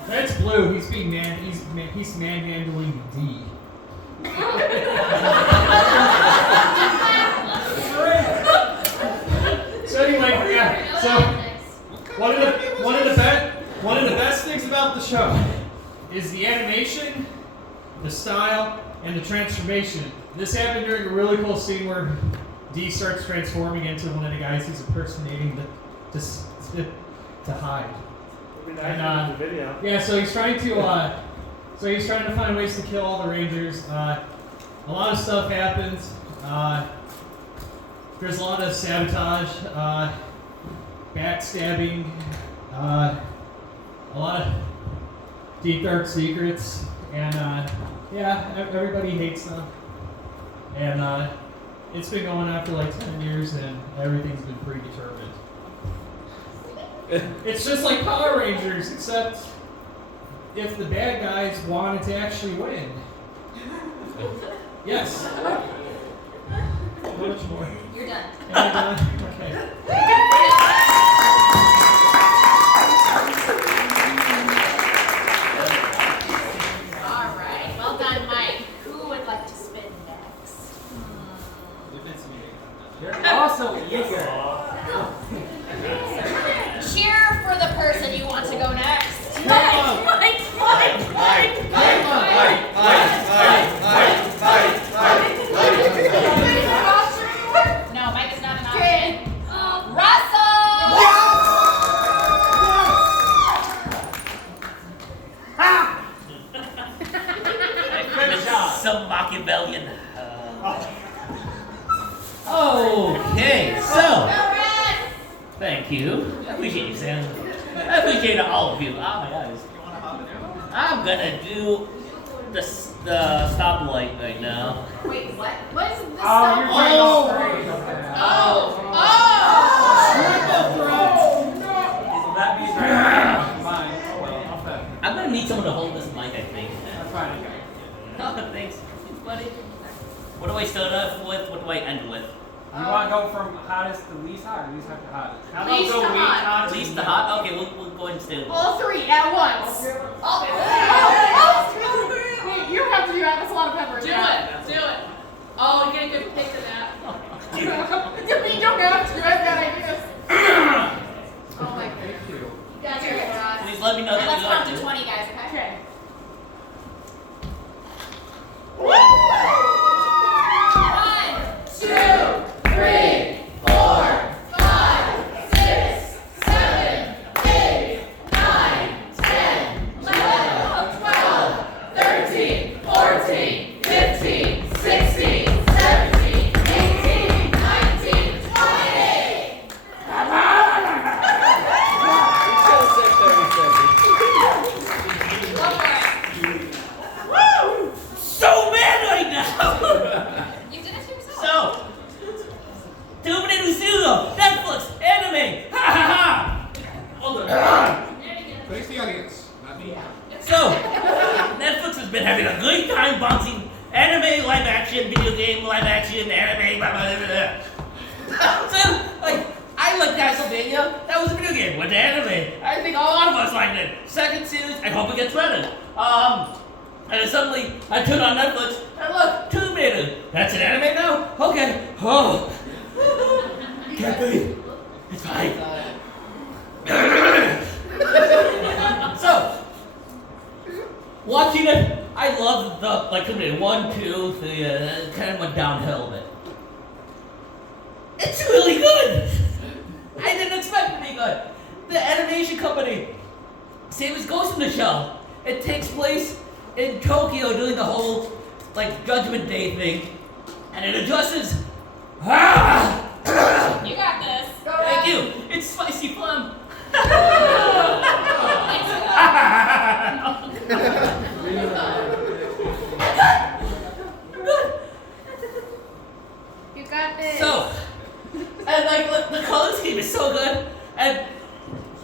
That's Blue. He's being he's manhandling D. So anyway, yeah. So one of the best things about the show is the animation, the style, and the transformation. This happened during a really cool scene where D starts transforming into one of the guys he's impersonating to hide. And, yeah, so he's trying to find ways to kill all the Rangers. A lot of stuff happens. There's a lot of sabotage, backstabbing, a lot of deep dark secrets, and yeah, everybody hates them. And it's been going on for like 10 years, and everything's been predetermined. It's just like Power Rangers, except if the bad guys wanted to actually win. Yes. How much more? You're done. Am I done? Okay. All right. Well done, Mike. Who would like to spin next? You're also eager. Cheer for the person you want to go next. Mike. No, Mike is not an option. Russell! Good job. Some Machiavellian. Okay, so. Thank you. I appreciate you, Sam. I appreciate all of you. Oh my guys. I'm gonna do the stoplight right now. Wait, what? What is this? Oh, you're trying So that means mine. Oh, well, I'll bet. I'm gonna need someone to hold this mic, I think. That's fine. Oh, thanks, buddy. What do I start off with? What do I end with? You want to go from hottest to least hot, or least hot to hottest? How about Least go to hot. Least to hot? Okay, we'll go ahead and stay with All three at once. Wait, you don't have to do that. That's a lot of pepper. Do it. Oh, you get a good pick of that. You don't have to. I've got ideas. Oh my goodness. Thank you. That's your good, Ross. Please let me know that Let's you count like to it. 20, guys, okay? So mad right now! You did it to yourself. So, Terminator Zero, Netflix, anime, ha ha ha! Hold on. Face the audience, not me. So, Netflix has been having a good time bouncing anime, live action, video game, live action, anime, blah blah blah blah. So, like, I like Castlevania, that was a video game, went to anime. I think a lot of us liked it. Second series, I hope it gets better. And then suddenly, I turn on Netflix, and look, Tomb Raider. That's an anime now? Okay. Oh. Can't breathe. It's fine. So, watching it, I love the, Tomb Raider 1, 2, 3, kind of went downhill a bit. It's really good! I didn't expect it to be good. The animation company, same as Ghost in the Shell. It takes place in Tokyo doing the whole, Judgment Day thing. And it addresses... You got this. Thank you. It's spicy plum. You got this. So, and the color scheme is so good, and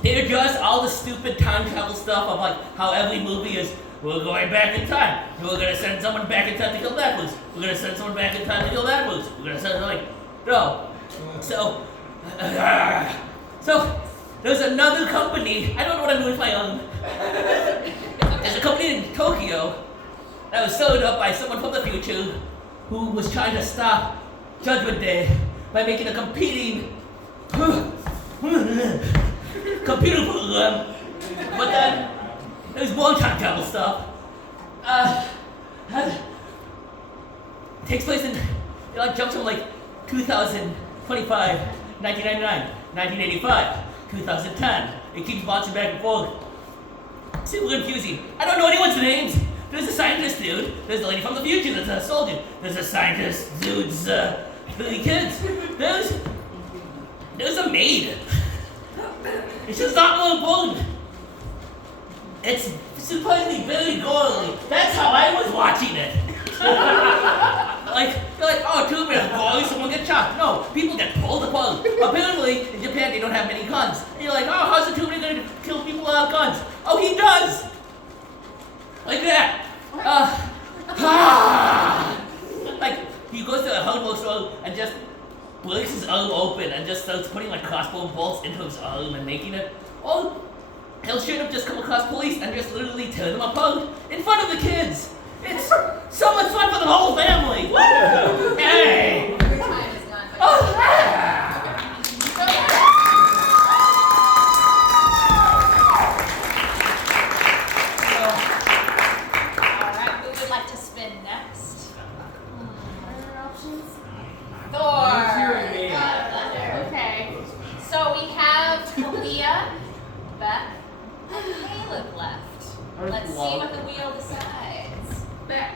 they address all the stupid time travel stuff of how every movie is, we're going back in time, and we're gonna send someone back in time to kill that moose, we're gonna send someone back in time to kill that moose, we're gonna send no. So there's another company, I don't know what I'm doing with my own. There's a company in Tokyo that was started up by someone from the future who was trying to stop Judgment Day by making a competing computer program. But then there's more time travel stuff. Takes place in, jumps from 2025, 1999, 1985, 2010. It keeps bouncing back and forth. Super confusing. I don't know anyone's names. There's a scientist dude. There's a lady from the future that's a soldier. There's a scientist dude's 3 kids. There's a maid. It's just not really important. It's surprisingly very gory. That's how I was watching it. They're like, oh, Tomb Raider, gory, someone gets shot. No, people get pulled apart. Apparently, in Japan, they don't have many guns. And you're like, oh, how's the Tomb Raider going to kill people without guns? Oh, he does! Like that. He goes to a hardware store and just breaks his arm open and just starts putting crossbow bolts into his arm and making it. Or he'll straight up just come across police and just literally tear them apart in front of the kids. It's so much fun for the whole family. Woo! Hey! Your time is done. Oh, yeah! Alright, who would like to spin next? Thor. Okay. So we have Kalia, Beth, and Caleb left. Let's see what the wheel decides. Back.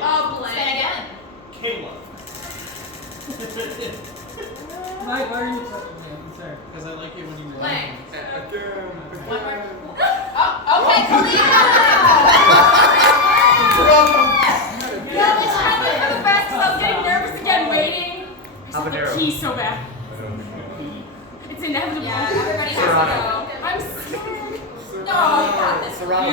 Oh, blank. Say again. Caleb. Why are you touching me? I'm sorry. Because I like it when you Blank. One more. Oh, okay, Kalia! Yeah, it's happening for the best because I was getting nervous again waiting. I just want the key so bad. It's inevitable. Yeah, everybody has to go. I'm scared. No, you got this. Serrano,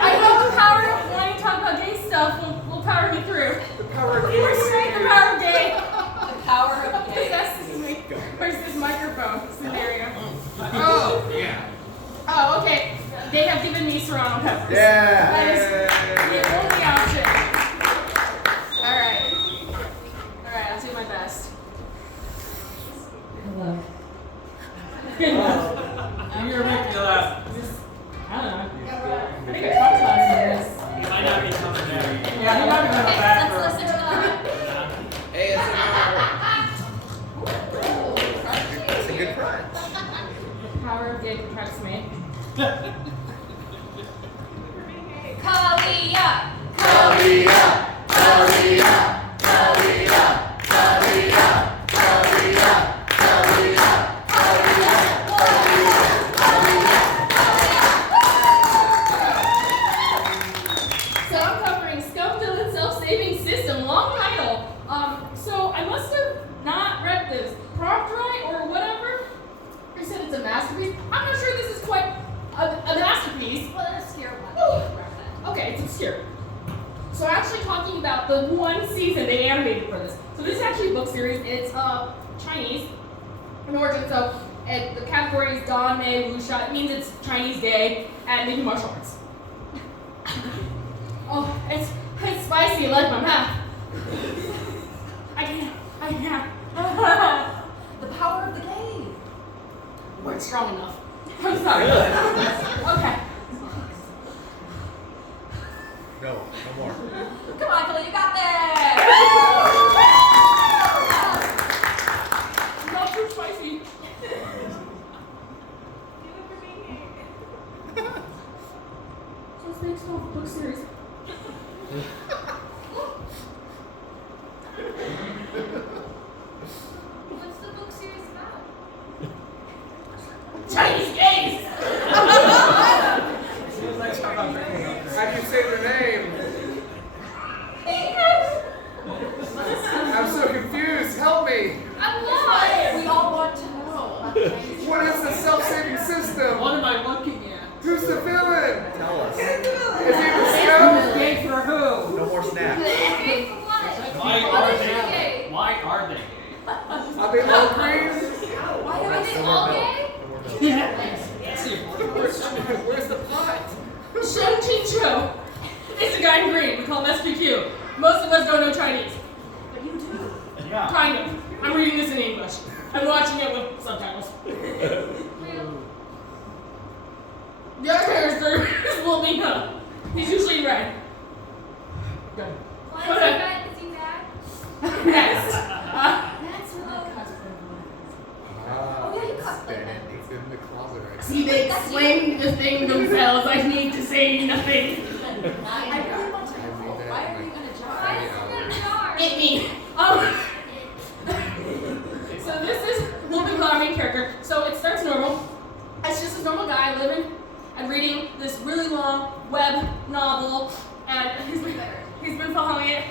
I know the power of when you talk about gay stuff will power me through. The power of We're straight the power of gay. The power of gay. Possesses me. Where's this microphone scenario? Oh, yeah. Oh, okay. They have given me Serrano peppers. Yeah. That is the only option. Alright, I'll do my best. Hello. You're making me laugh. I don't know. I think I talked about this. You might not be coming there. Yeah, he might be coming back. Let's listen to the... That's a good prize. The power of gay protects me. Kalia! So I'm covering Scum Villain Self-Saving System, long title. So I must have not read this prompt right or whatever. You said it's a masterpiece. I'm not sure this is quite a masterpiece. Well, an obscure one. Okay, it's obscure. So I'm actually talking about the one season they animated for this. So this is actually a book series. It's Chinese. an origin. So the category is Dan, Mei, Wuxia. It means it's Chinese day, and they do martial arts. Oh, it's spicy like my mouth. I can't. The power of the game. Weren't strong enough. I'm sorry. Okay. No more. Come on, Kelly, you got this. Not too spicy. So it's based off a book series. What's the book series about? Chinese gays! How do you say their name? I'm so confused. Help me. I'm lost. We all want to know. What is the self-saving system? What am I looking at? Who's the villain? Tell us. Is he the scout? Gay for who? No more snacks. Why are they gay? Why are they gay? Are they all green? Why are they all gay? Where's the plot? Sheng Ching Cho. It's a guy in green. We call him SQQ. Most of us don't know Chinese. But you do. Yeah. Kind of. I'm reading this in English. I'm watching it with subtitles. The other character is Will Ming He. He's usually in red. Good. Why is he bad? Is he bad? Next. That's really oh, yeah, you cut them. It's in the closet right See, they explain the thing themselves. I need to say nothing. I really want to know. Why are you gonna jar? Why is it in a jar? It me. So this is Will Ming He, our main character. So it starts normal. It's just a normal guy living and reading this really long web novel, and he's been following it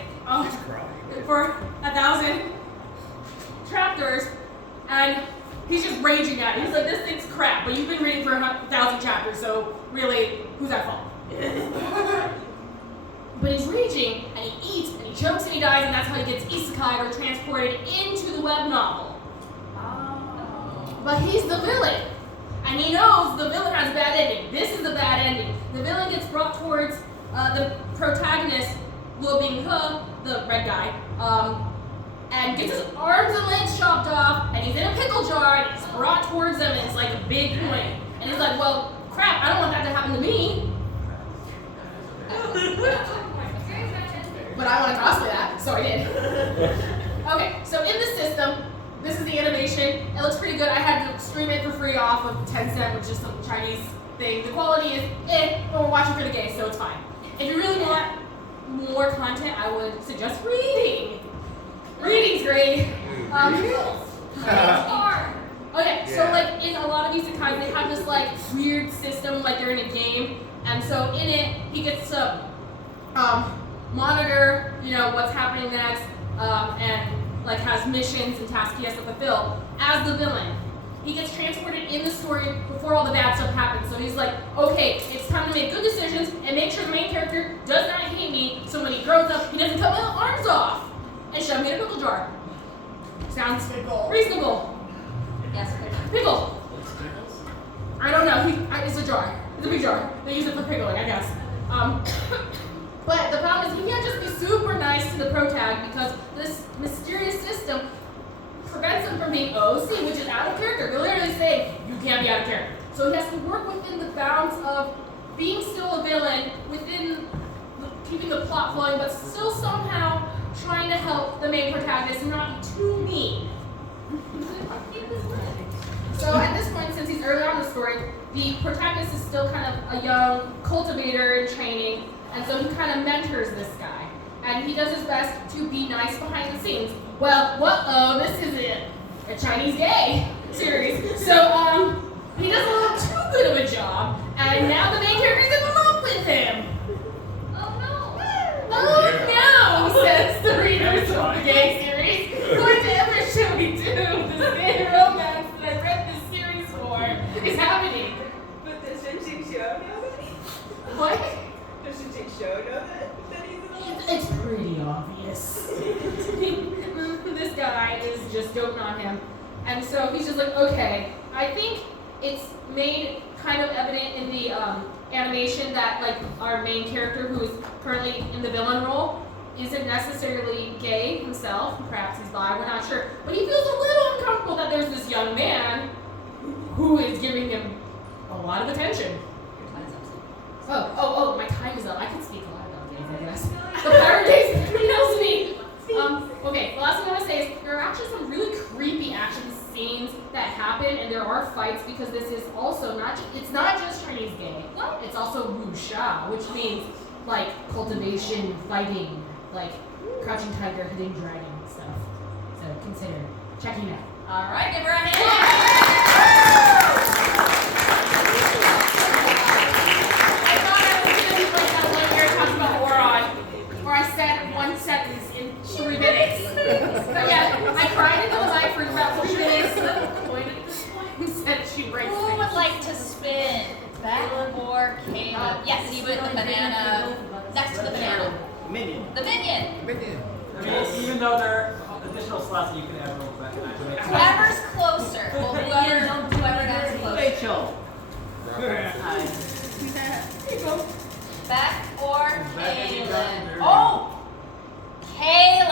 for 1,000 chapters, and he's just raging at it. He's like, this thing's crap, but you've been reading for 1,000 chapters, so really, who's at fault? But he's raging, and he eats, and he jumps, and he dies, and that's how he gets isekai or transported into the web novel. But he's the villain, and he knows the villain has a bad ending. This is the bad ending. The villain gets brought towards the protagonist, Will Ming He, the red guy, and gets his arms and legs chopped off, and he's in a pickle jar, and he's brought towards him, and it's like a big point. And he's like, well, crap, I don't want that to happen to me. But I want to cosplay that, so I did. Okay, so in the system, this is the animation. It looks pretty good. I had to stream it for free off of Tencent, which is some Chinese thing. The quality is but we're watching for the gays, so it's fine. If you really want more content, I would suggest reading. Reading's great. Okay, so like in a lot of these isekais, they have this like weird system, like they're in a game, and so in it, he gets to monitor, what's happening next, and like has missions and tasks he has to fulfill as the villain. He gets transported in the story before all the bad stuff happens. So he's like, okay, it's time to make good decisions and make sure the main character does not hate me, so when he grows up, he doesn't cut my arms off and shove me in a pickle jar. Sounds reasonable. Yes, Pickle. I don't know. It's a jar. It's a big jar. They use it for pickling, I guess. But the problem is he can't just be super nice to the protag because this mysterious system prevents him from being OC, which is out of character. They're literally saying, you can't be out of character. So he has to work within the bounds of being still a villain, keeping the plot flowing, but still somehow trying to help the main protagonist and not be too mean. So at this point, since he's early on in the story, the protagonist is still kind of a young cultivator in training, and so he kind of mentors this guy. And he does his best to be nice behind the scenes. Well, this is a Chinese gay series. So, he does a little too good of a job, and now the main character's in love with him. Oh no! Oh no, says the readers of the gay series. Whatever shall we do? This gay romance that I read this series for is happening. But does Shin Show know that? What? Does Shin Show know that he's in love? It's pretty obvious. This guy is just doting on him. And so he's just like, okay, I think it's made kind of evident in the animation that like our main character, who is currently in the villain role, isn't necessarily gay himself. Perhaps he's bi, we're not sure. But he feels a little uncomfortable that there's this young man who is giving him a lot of attention. Oh, my time is up. I can speak a lot about gays, I guess. The Pirate Days knows me. Okay, the last thing I want to say is there are actually some really creepy action scenes that happen, and there are fights because this is also it's not just Chinese gay. It's also wuxia, which means like cultivation, fighting, like crouching tiger, hidden dragon stuff. So consider checking it out. All right, give her a hand. I thought I was going to be like that one year talking about Oron, where I said one sentence in 3 minutes. But yeah, I cried into the mic for about 3 minutes. Who said she breaks Who would like to spin? Beck or Caleb? Yes, you put the banana next to the banana. Minion. The minion. Minion. I mean, even though there are additional slots that you can add roll back. Whoever's closer. Well, whoever gets closer. Rachel. Beck or Caleb? Oh! Caleb!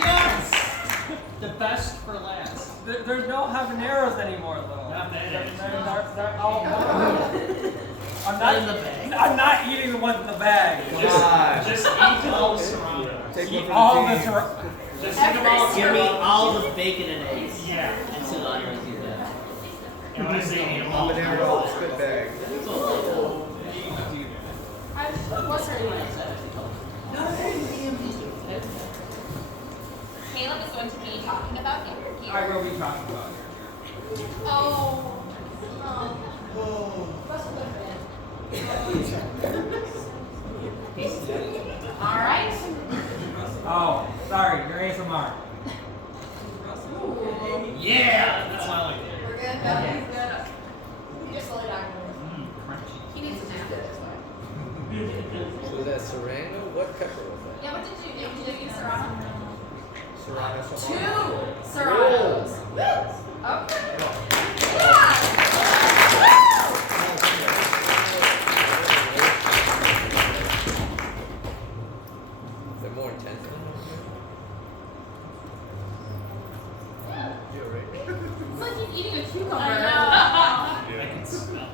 Yes! The best for last. There's no habaneros anymore, though. Not they're all I'm not eating the ones in the bag. Just eat all the serrano. Eat all the serrano. Just think about give me all the bacon and eggs. Yeah. And cilantro do that. And when I say eat them all, Habanero spit bag. What's her name? Caleb is going to be talking about your gear. I will be talking about it. Oh. All right. Oh, sorry, your ASMR. Yeah! That's what I like. We're good. You just slow it down. Crunchy. He needs a nap. So that's serrano? What pepper was that? Yeah, what did you do? Did you use serrano? Serrano 2 Serrano. serranos. Okay. Yeah. Is there more intense than You're right. It's like he's eating a cucumber. I can smell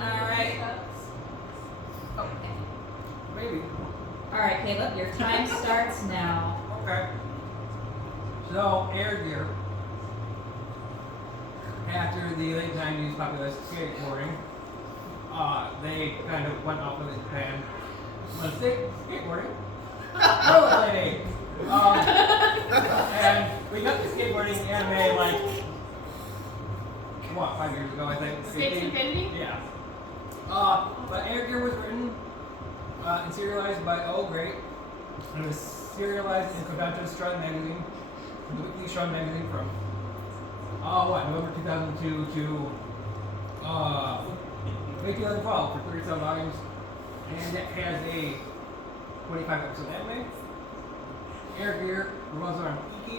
All right. Okay. Maybe. All right, Caleb, your time starts now. Okay. So, air gear. After the late 90s population skateboarding, they kind of went off with Japan. Went skateboarding. Rollerblading. And we got the skateboarding anime like, what, 5 years ago, I think? Skates 15? Infinity? Yeah. But air gear was written and serialized by Oh Great. It was serialized in Kodansha Strut magazine, the weekly Strut magazine from November 2002 to May 2012 for 37 volumes, and it has a 25 episode anime. Air gear runs on Iki,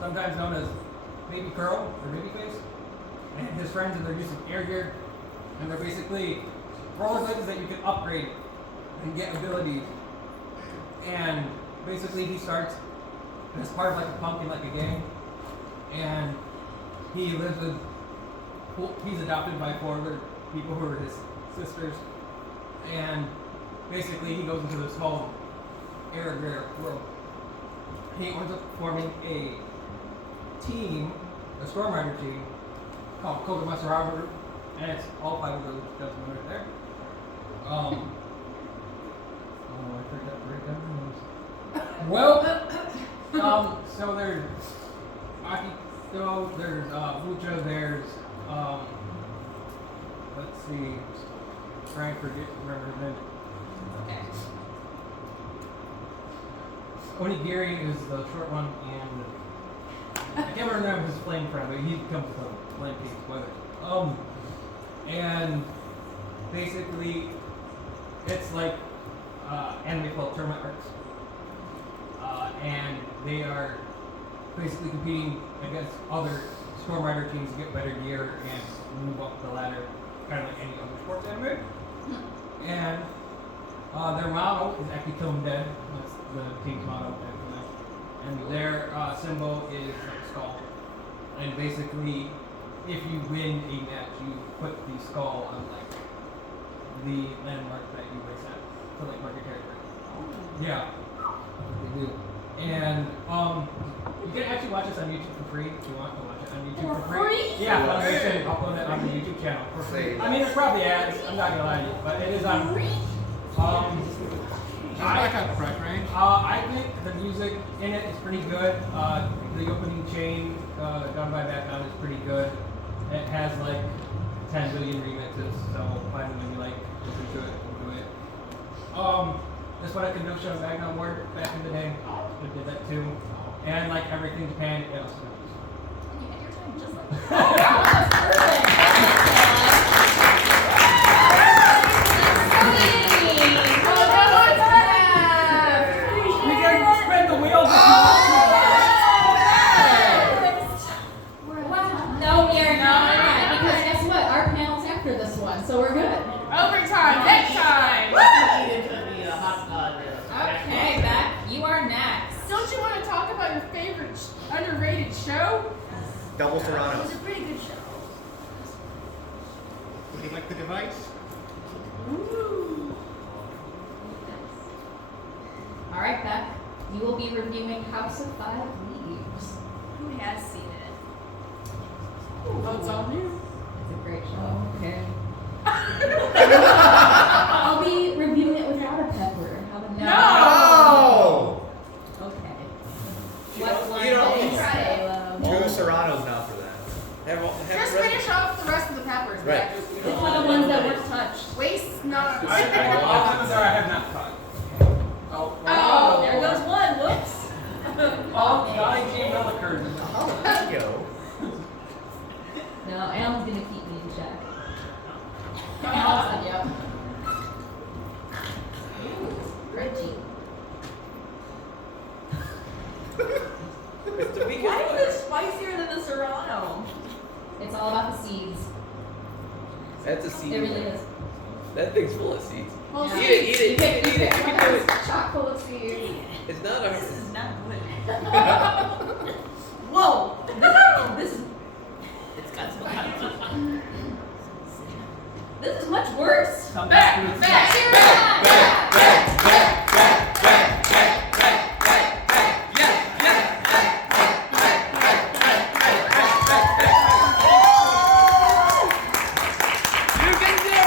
sometimes known as Baby Curl or Babyface, and his friends and their use of air gear, and they're basically rollerblades that you can upgrade and get abilities. And basically he starts as part of like a punk in like a gang, and he lives with, he's adopted by 4 other people who are his sisters, and basically he goes into this whole air gear world. He ends up forming a team, a Storm Rider team, called Koga Robert, and it's all 5 of those gentlemen right there. I forgot to write down the names. Well, so there's Akito, there's Mucha, there's let's see, trying to remember his name. Okay. Onigiri is the short one, and I can't remember his flame friend, but he comes with a flame piece with it. And basically, it's like anime called Tournament Arcs. And they are basically competing against other Storm Rider teams to get better gear and move up the ladder, kind of like any other sports anime. And their motto is actually Kill 'em Dead. That's the team's motto. And their symbol is a skull. And basically, if you win a match, you put the skull on like the landmark that you race at to like mark your character. Yeah, that's what they do. And you can actually watch this on YouTube for free if you want to watch it on YouTube for free. Yeah, I'll upload it on the YouTube channel for free. I mean, it's probably ads. I'm not gonna lie to you, but it is on. I think the music in it is pretty good. The opening chain done by Background is pretty good. It has like 10 billion remixes, so find them when you like listen to it, do it. That's what I could do show Background work back in the day. We did that too. And like everything Japan, it also You had your time just like that. So we're good. Overtime, next time. Okay, Beck, you are next. Don't you want to talk about your favorite underrated show? Double It Serrano. was a pretty good show. Would you like the device? Ooh. All right, Beck, you will be reviewing House of Five Leaves. Who has seen it? Oh, it's all new. It's a great show. Okay. I'll be reviewing it without a pepper. How about No! Okay. You What don't- one you don't- day, Salem? Two Serranos now for that. Just finish off the rest of the peppers. Right. Beck. It's one of the ones that weren't touched. Waste not. I have not caught. Oh, there goes one. Whoops. Oh, Johnny G. Millikers. How did you go? No, Alan's gonna keep me in check. Allison, yep. Crunchy. Why is it spicier than the Serrano? It's all about the seeds. That's a seed. It really is. That thing's full of seeds. Well, Eat it, eat it, eat it, eat it. It's chock full of seeds. It's not a. This is not good. Whoa. This is This is much worse. Come Back, back, Cheer back, up. You can do it!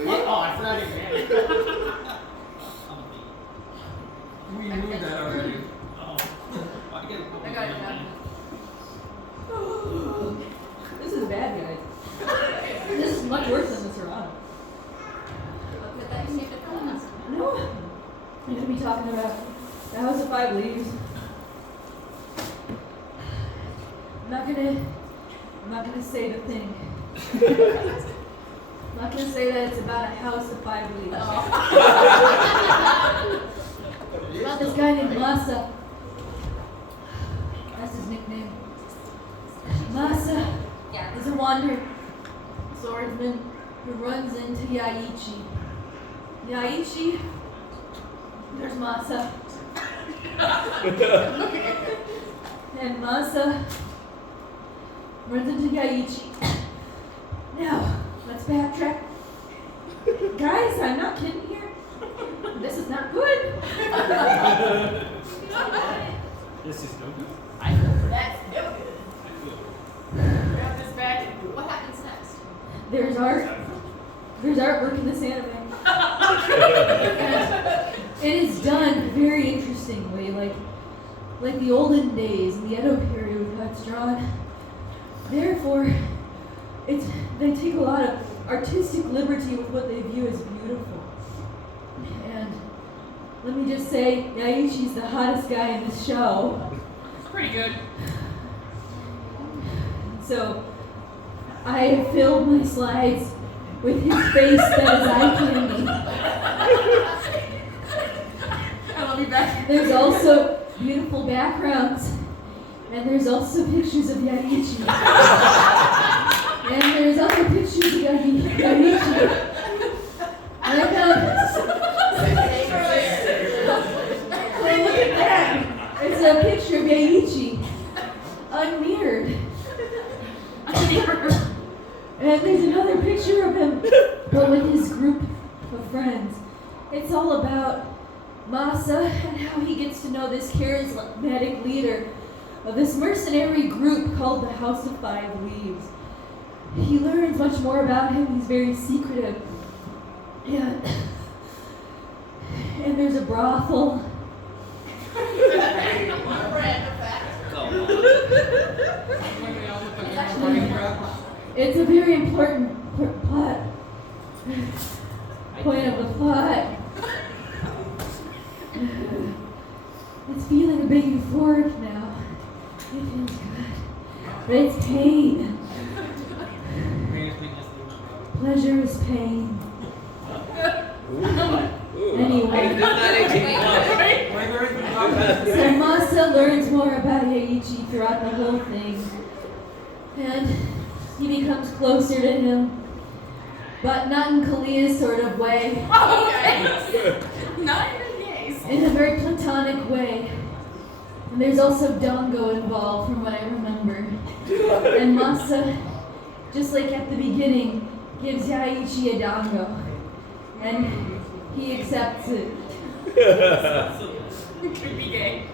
Oh, I forgot it. We knew that already. I got it done. This is bad, guys. This is much worse than the Serrano. But that you saved it for last. No, I'm gonna be talking about the House of Five Leaves. I'm not gonna say the thing. I'm not gonna say that it's about a house of 5 leaves. It's about this guy named Masa. That's his nickname. Masa is a wandering swordsman who runs into Yaichi. Yaichi, there's Masa. And Masa runs into Yaichi. Now, let's backtrack. Guys, I'm not kidding here. This is not good. This is no good. That's no good. Grab this back and What happens next? There's art. There's artwork in this anime. And it is done very interestingly, like the olden days, in the Edo period with how it's drawn. Therefore, they take a lot of artistic liberty with what they view as beautiful. And let me just say, Yaichi's the hottest guy in this show. It's pretty good. So I filled my slides with his face that is eye candy. I'll be back. There's also beautiful backgrounds, and there's also pictures of Yaiichi. And there's other pictures of Yaiichi. And I found, oh, look at that! It's a picture of Yaiichi, unmirrored. And there's another picture of him, but with his group of friends. It's all about Masa and how he gets to know this charismatic leader of this mercenary group called the House of Five Leaves. He learns much more about him. He's very secretive. And there's a brothel. It's a very important plot. Point of the plot. It's feeling a bit euphoric now. It feels good. But it's pain. Pleasure is pain. Anyway. So Masa learns more about Yaiichi throughout the whole thing. And he becomes closer to him. But not in Kalia's sort of way. Okay. Not even gays. In a very platonic way. And there's also Dango involved from what I remember. And Masa, just like at the beginning, gives Yaiichi a Dango. And he accepts it. It could be gay.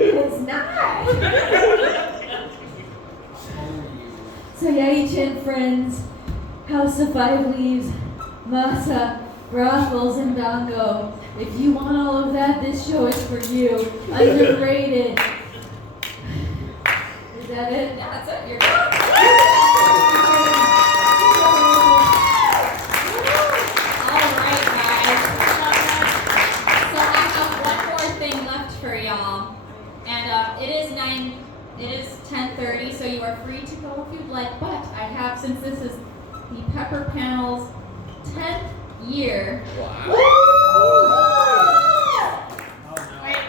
It's not! So Yaiichi and friends, House of Five Leaves, Masa, brothels, and Dango. If you want all of that, this show is for you. Underrated. Is that it? Yeah, that's it. You're Alright, guys. So I have one more thing left for y'all. And it is 10:30, so you are free to go if you'd like. But I have, since this is the Pepper Panel's 10th year.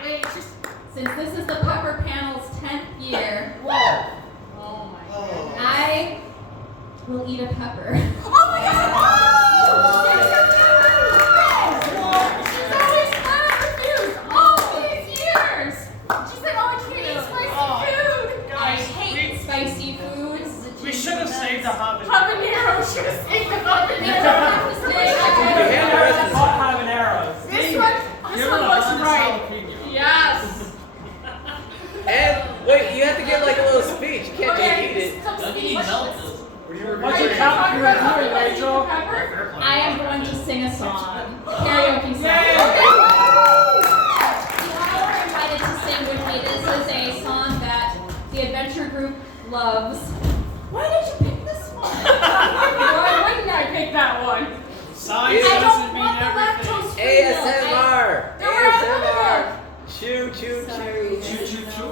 Wait, just. Since this is the Pepper Panel's 10th year, Oh my god. I will eat a pepper. Oh my god! She's always kind of refused all these years. She said, "Oh, I can't eat spicy food." I hate spicy foods. We should have saved the habanero. Habanero. Should have saved the habanero. Habaneros. This one looks right. Yes. And wait, you have to give like a little speech. You can't just eat it. Some Don't you speech. melt this? What's your top favorite food, Rachel? I am going to sing a song. Karaoke song. Yay! You all are invited to sing with me. This is a song that the adventure group loves. Why did you pick this one? Why wouldn't I pick that one? Science I doesn't don't mean want the everything. lactose free milk. ASMR. Don't ASMR. Choo choo choo. Choo choo choo.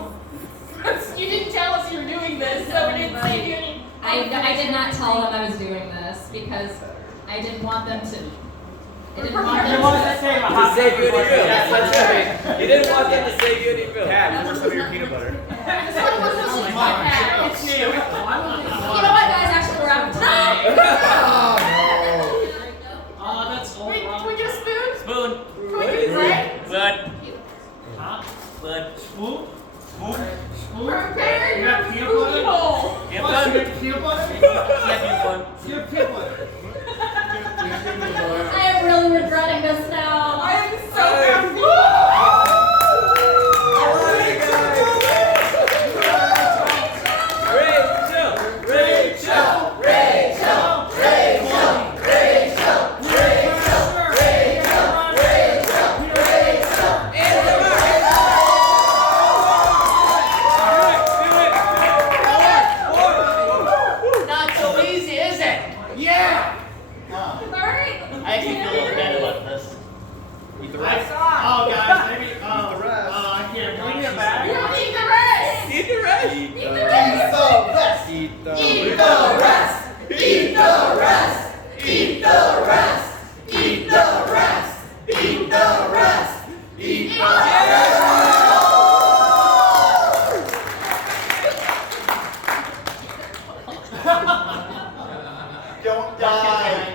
You didn't tell us you were doing this, so we didn't save you any. I did not tell them I was doing this because I didn't want them to. I didn't want them You wanted to save a To hot save you any pepper. milk. That's right. You didn't want them to save you any milk. Pat, where's some of your peanut butter? This one was just like my hat. It's new. You know what, guys? Actually, we're out of time. Oh, that's old. Wait, can we get a spoon? Spoon. Can we get bread? Bud. Huh? Bud. Spoon? Spoon? Spoon? Prepare You your got peanut food butter? hole. Get What, bud. you got peanut butter? Get me one. You have peanut butter. I am really regretting this now. I am so happy. Rachel, Rachel, Rachel, Rachel, Rachel, Rachel, Rachel, Rachel, Rachel, Not so easy, is it? Yeah! Alright. I actually feel a little better about this. Eat the Oh, rest. guys, maybe. Eat the rest. I can't. Can we get a You bag? don't eat the rest. Eat the rest. Eat the rest. Eat Eat the rest! Eat the rest! Eat the rest! Eat the rest! Eat the rest! Eat the rest! Don't die.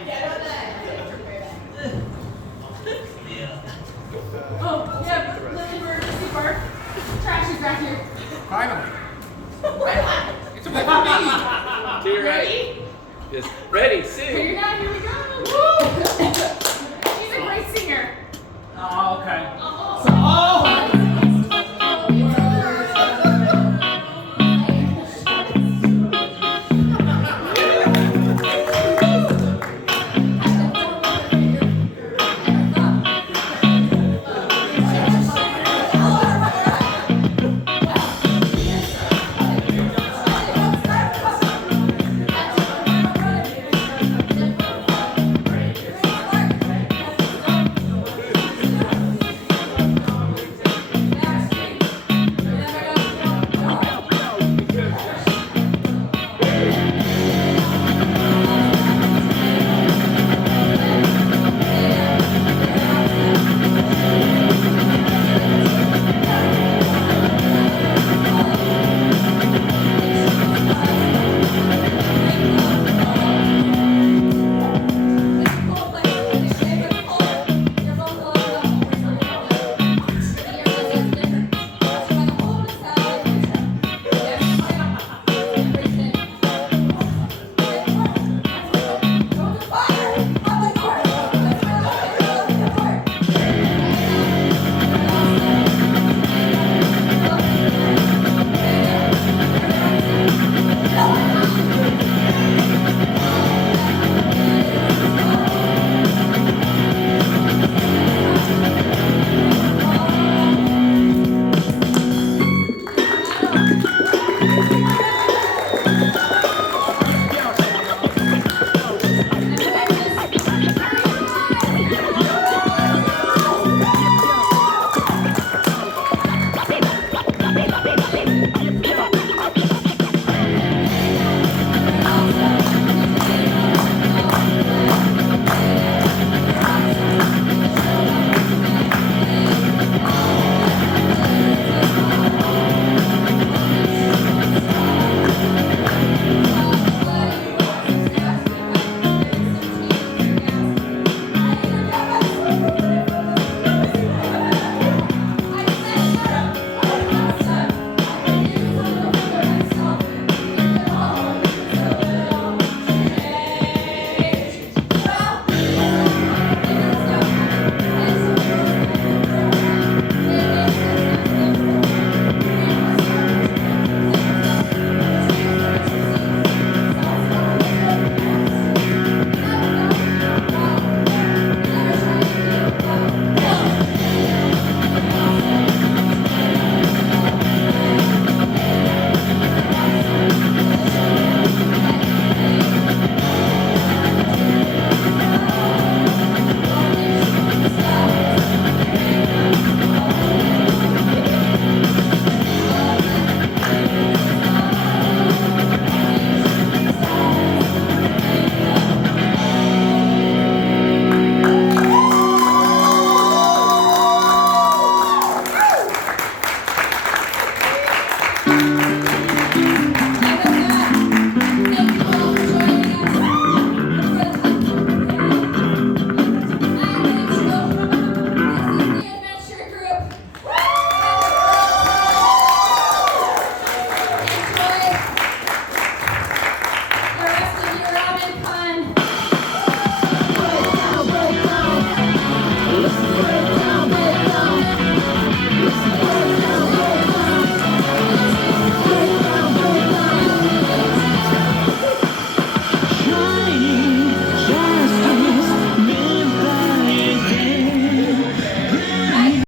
Oh, yeah, little emergency bark. Trash is back here. Finally. Right on. It's a bit for me. To your right. Ready? Yes. Ready, sing. Figure it out, here we go. Woo! She's a great singer. Oh, okay.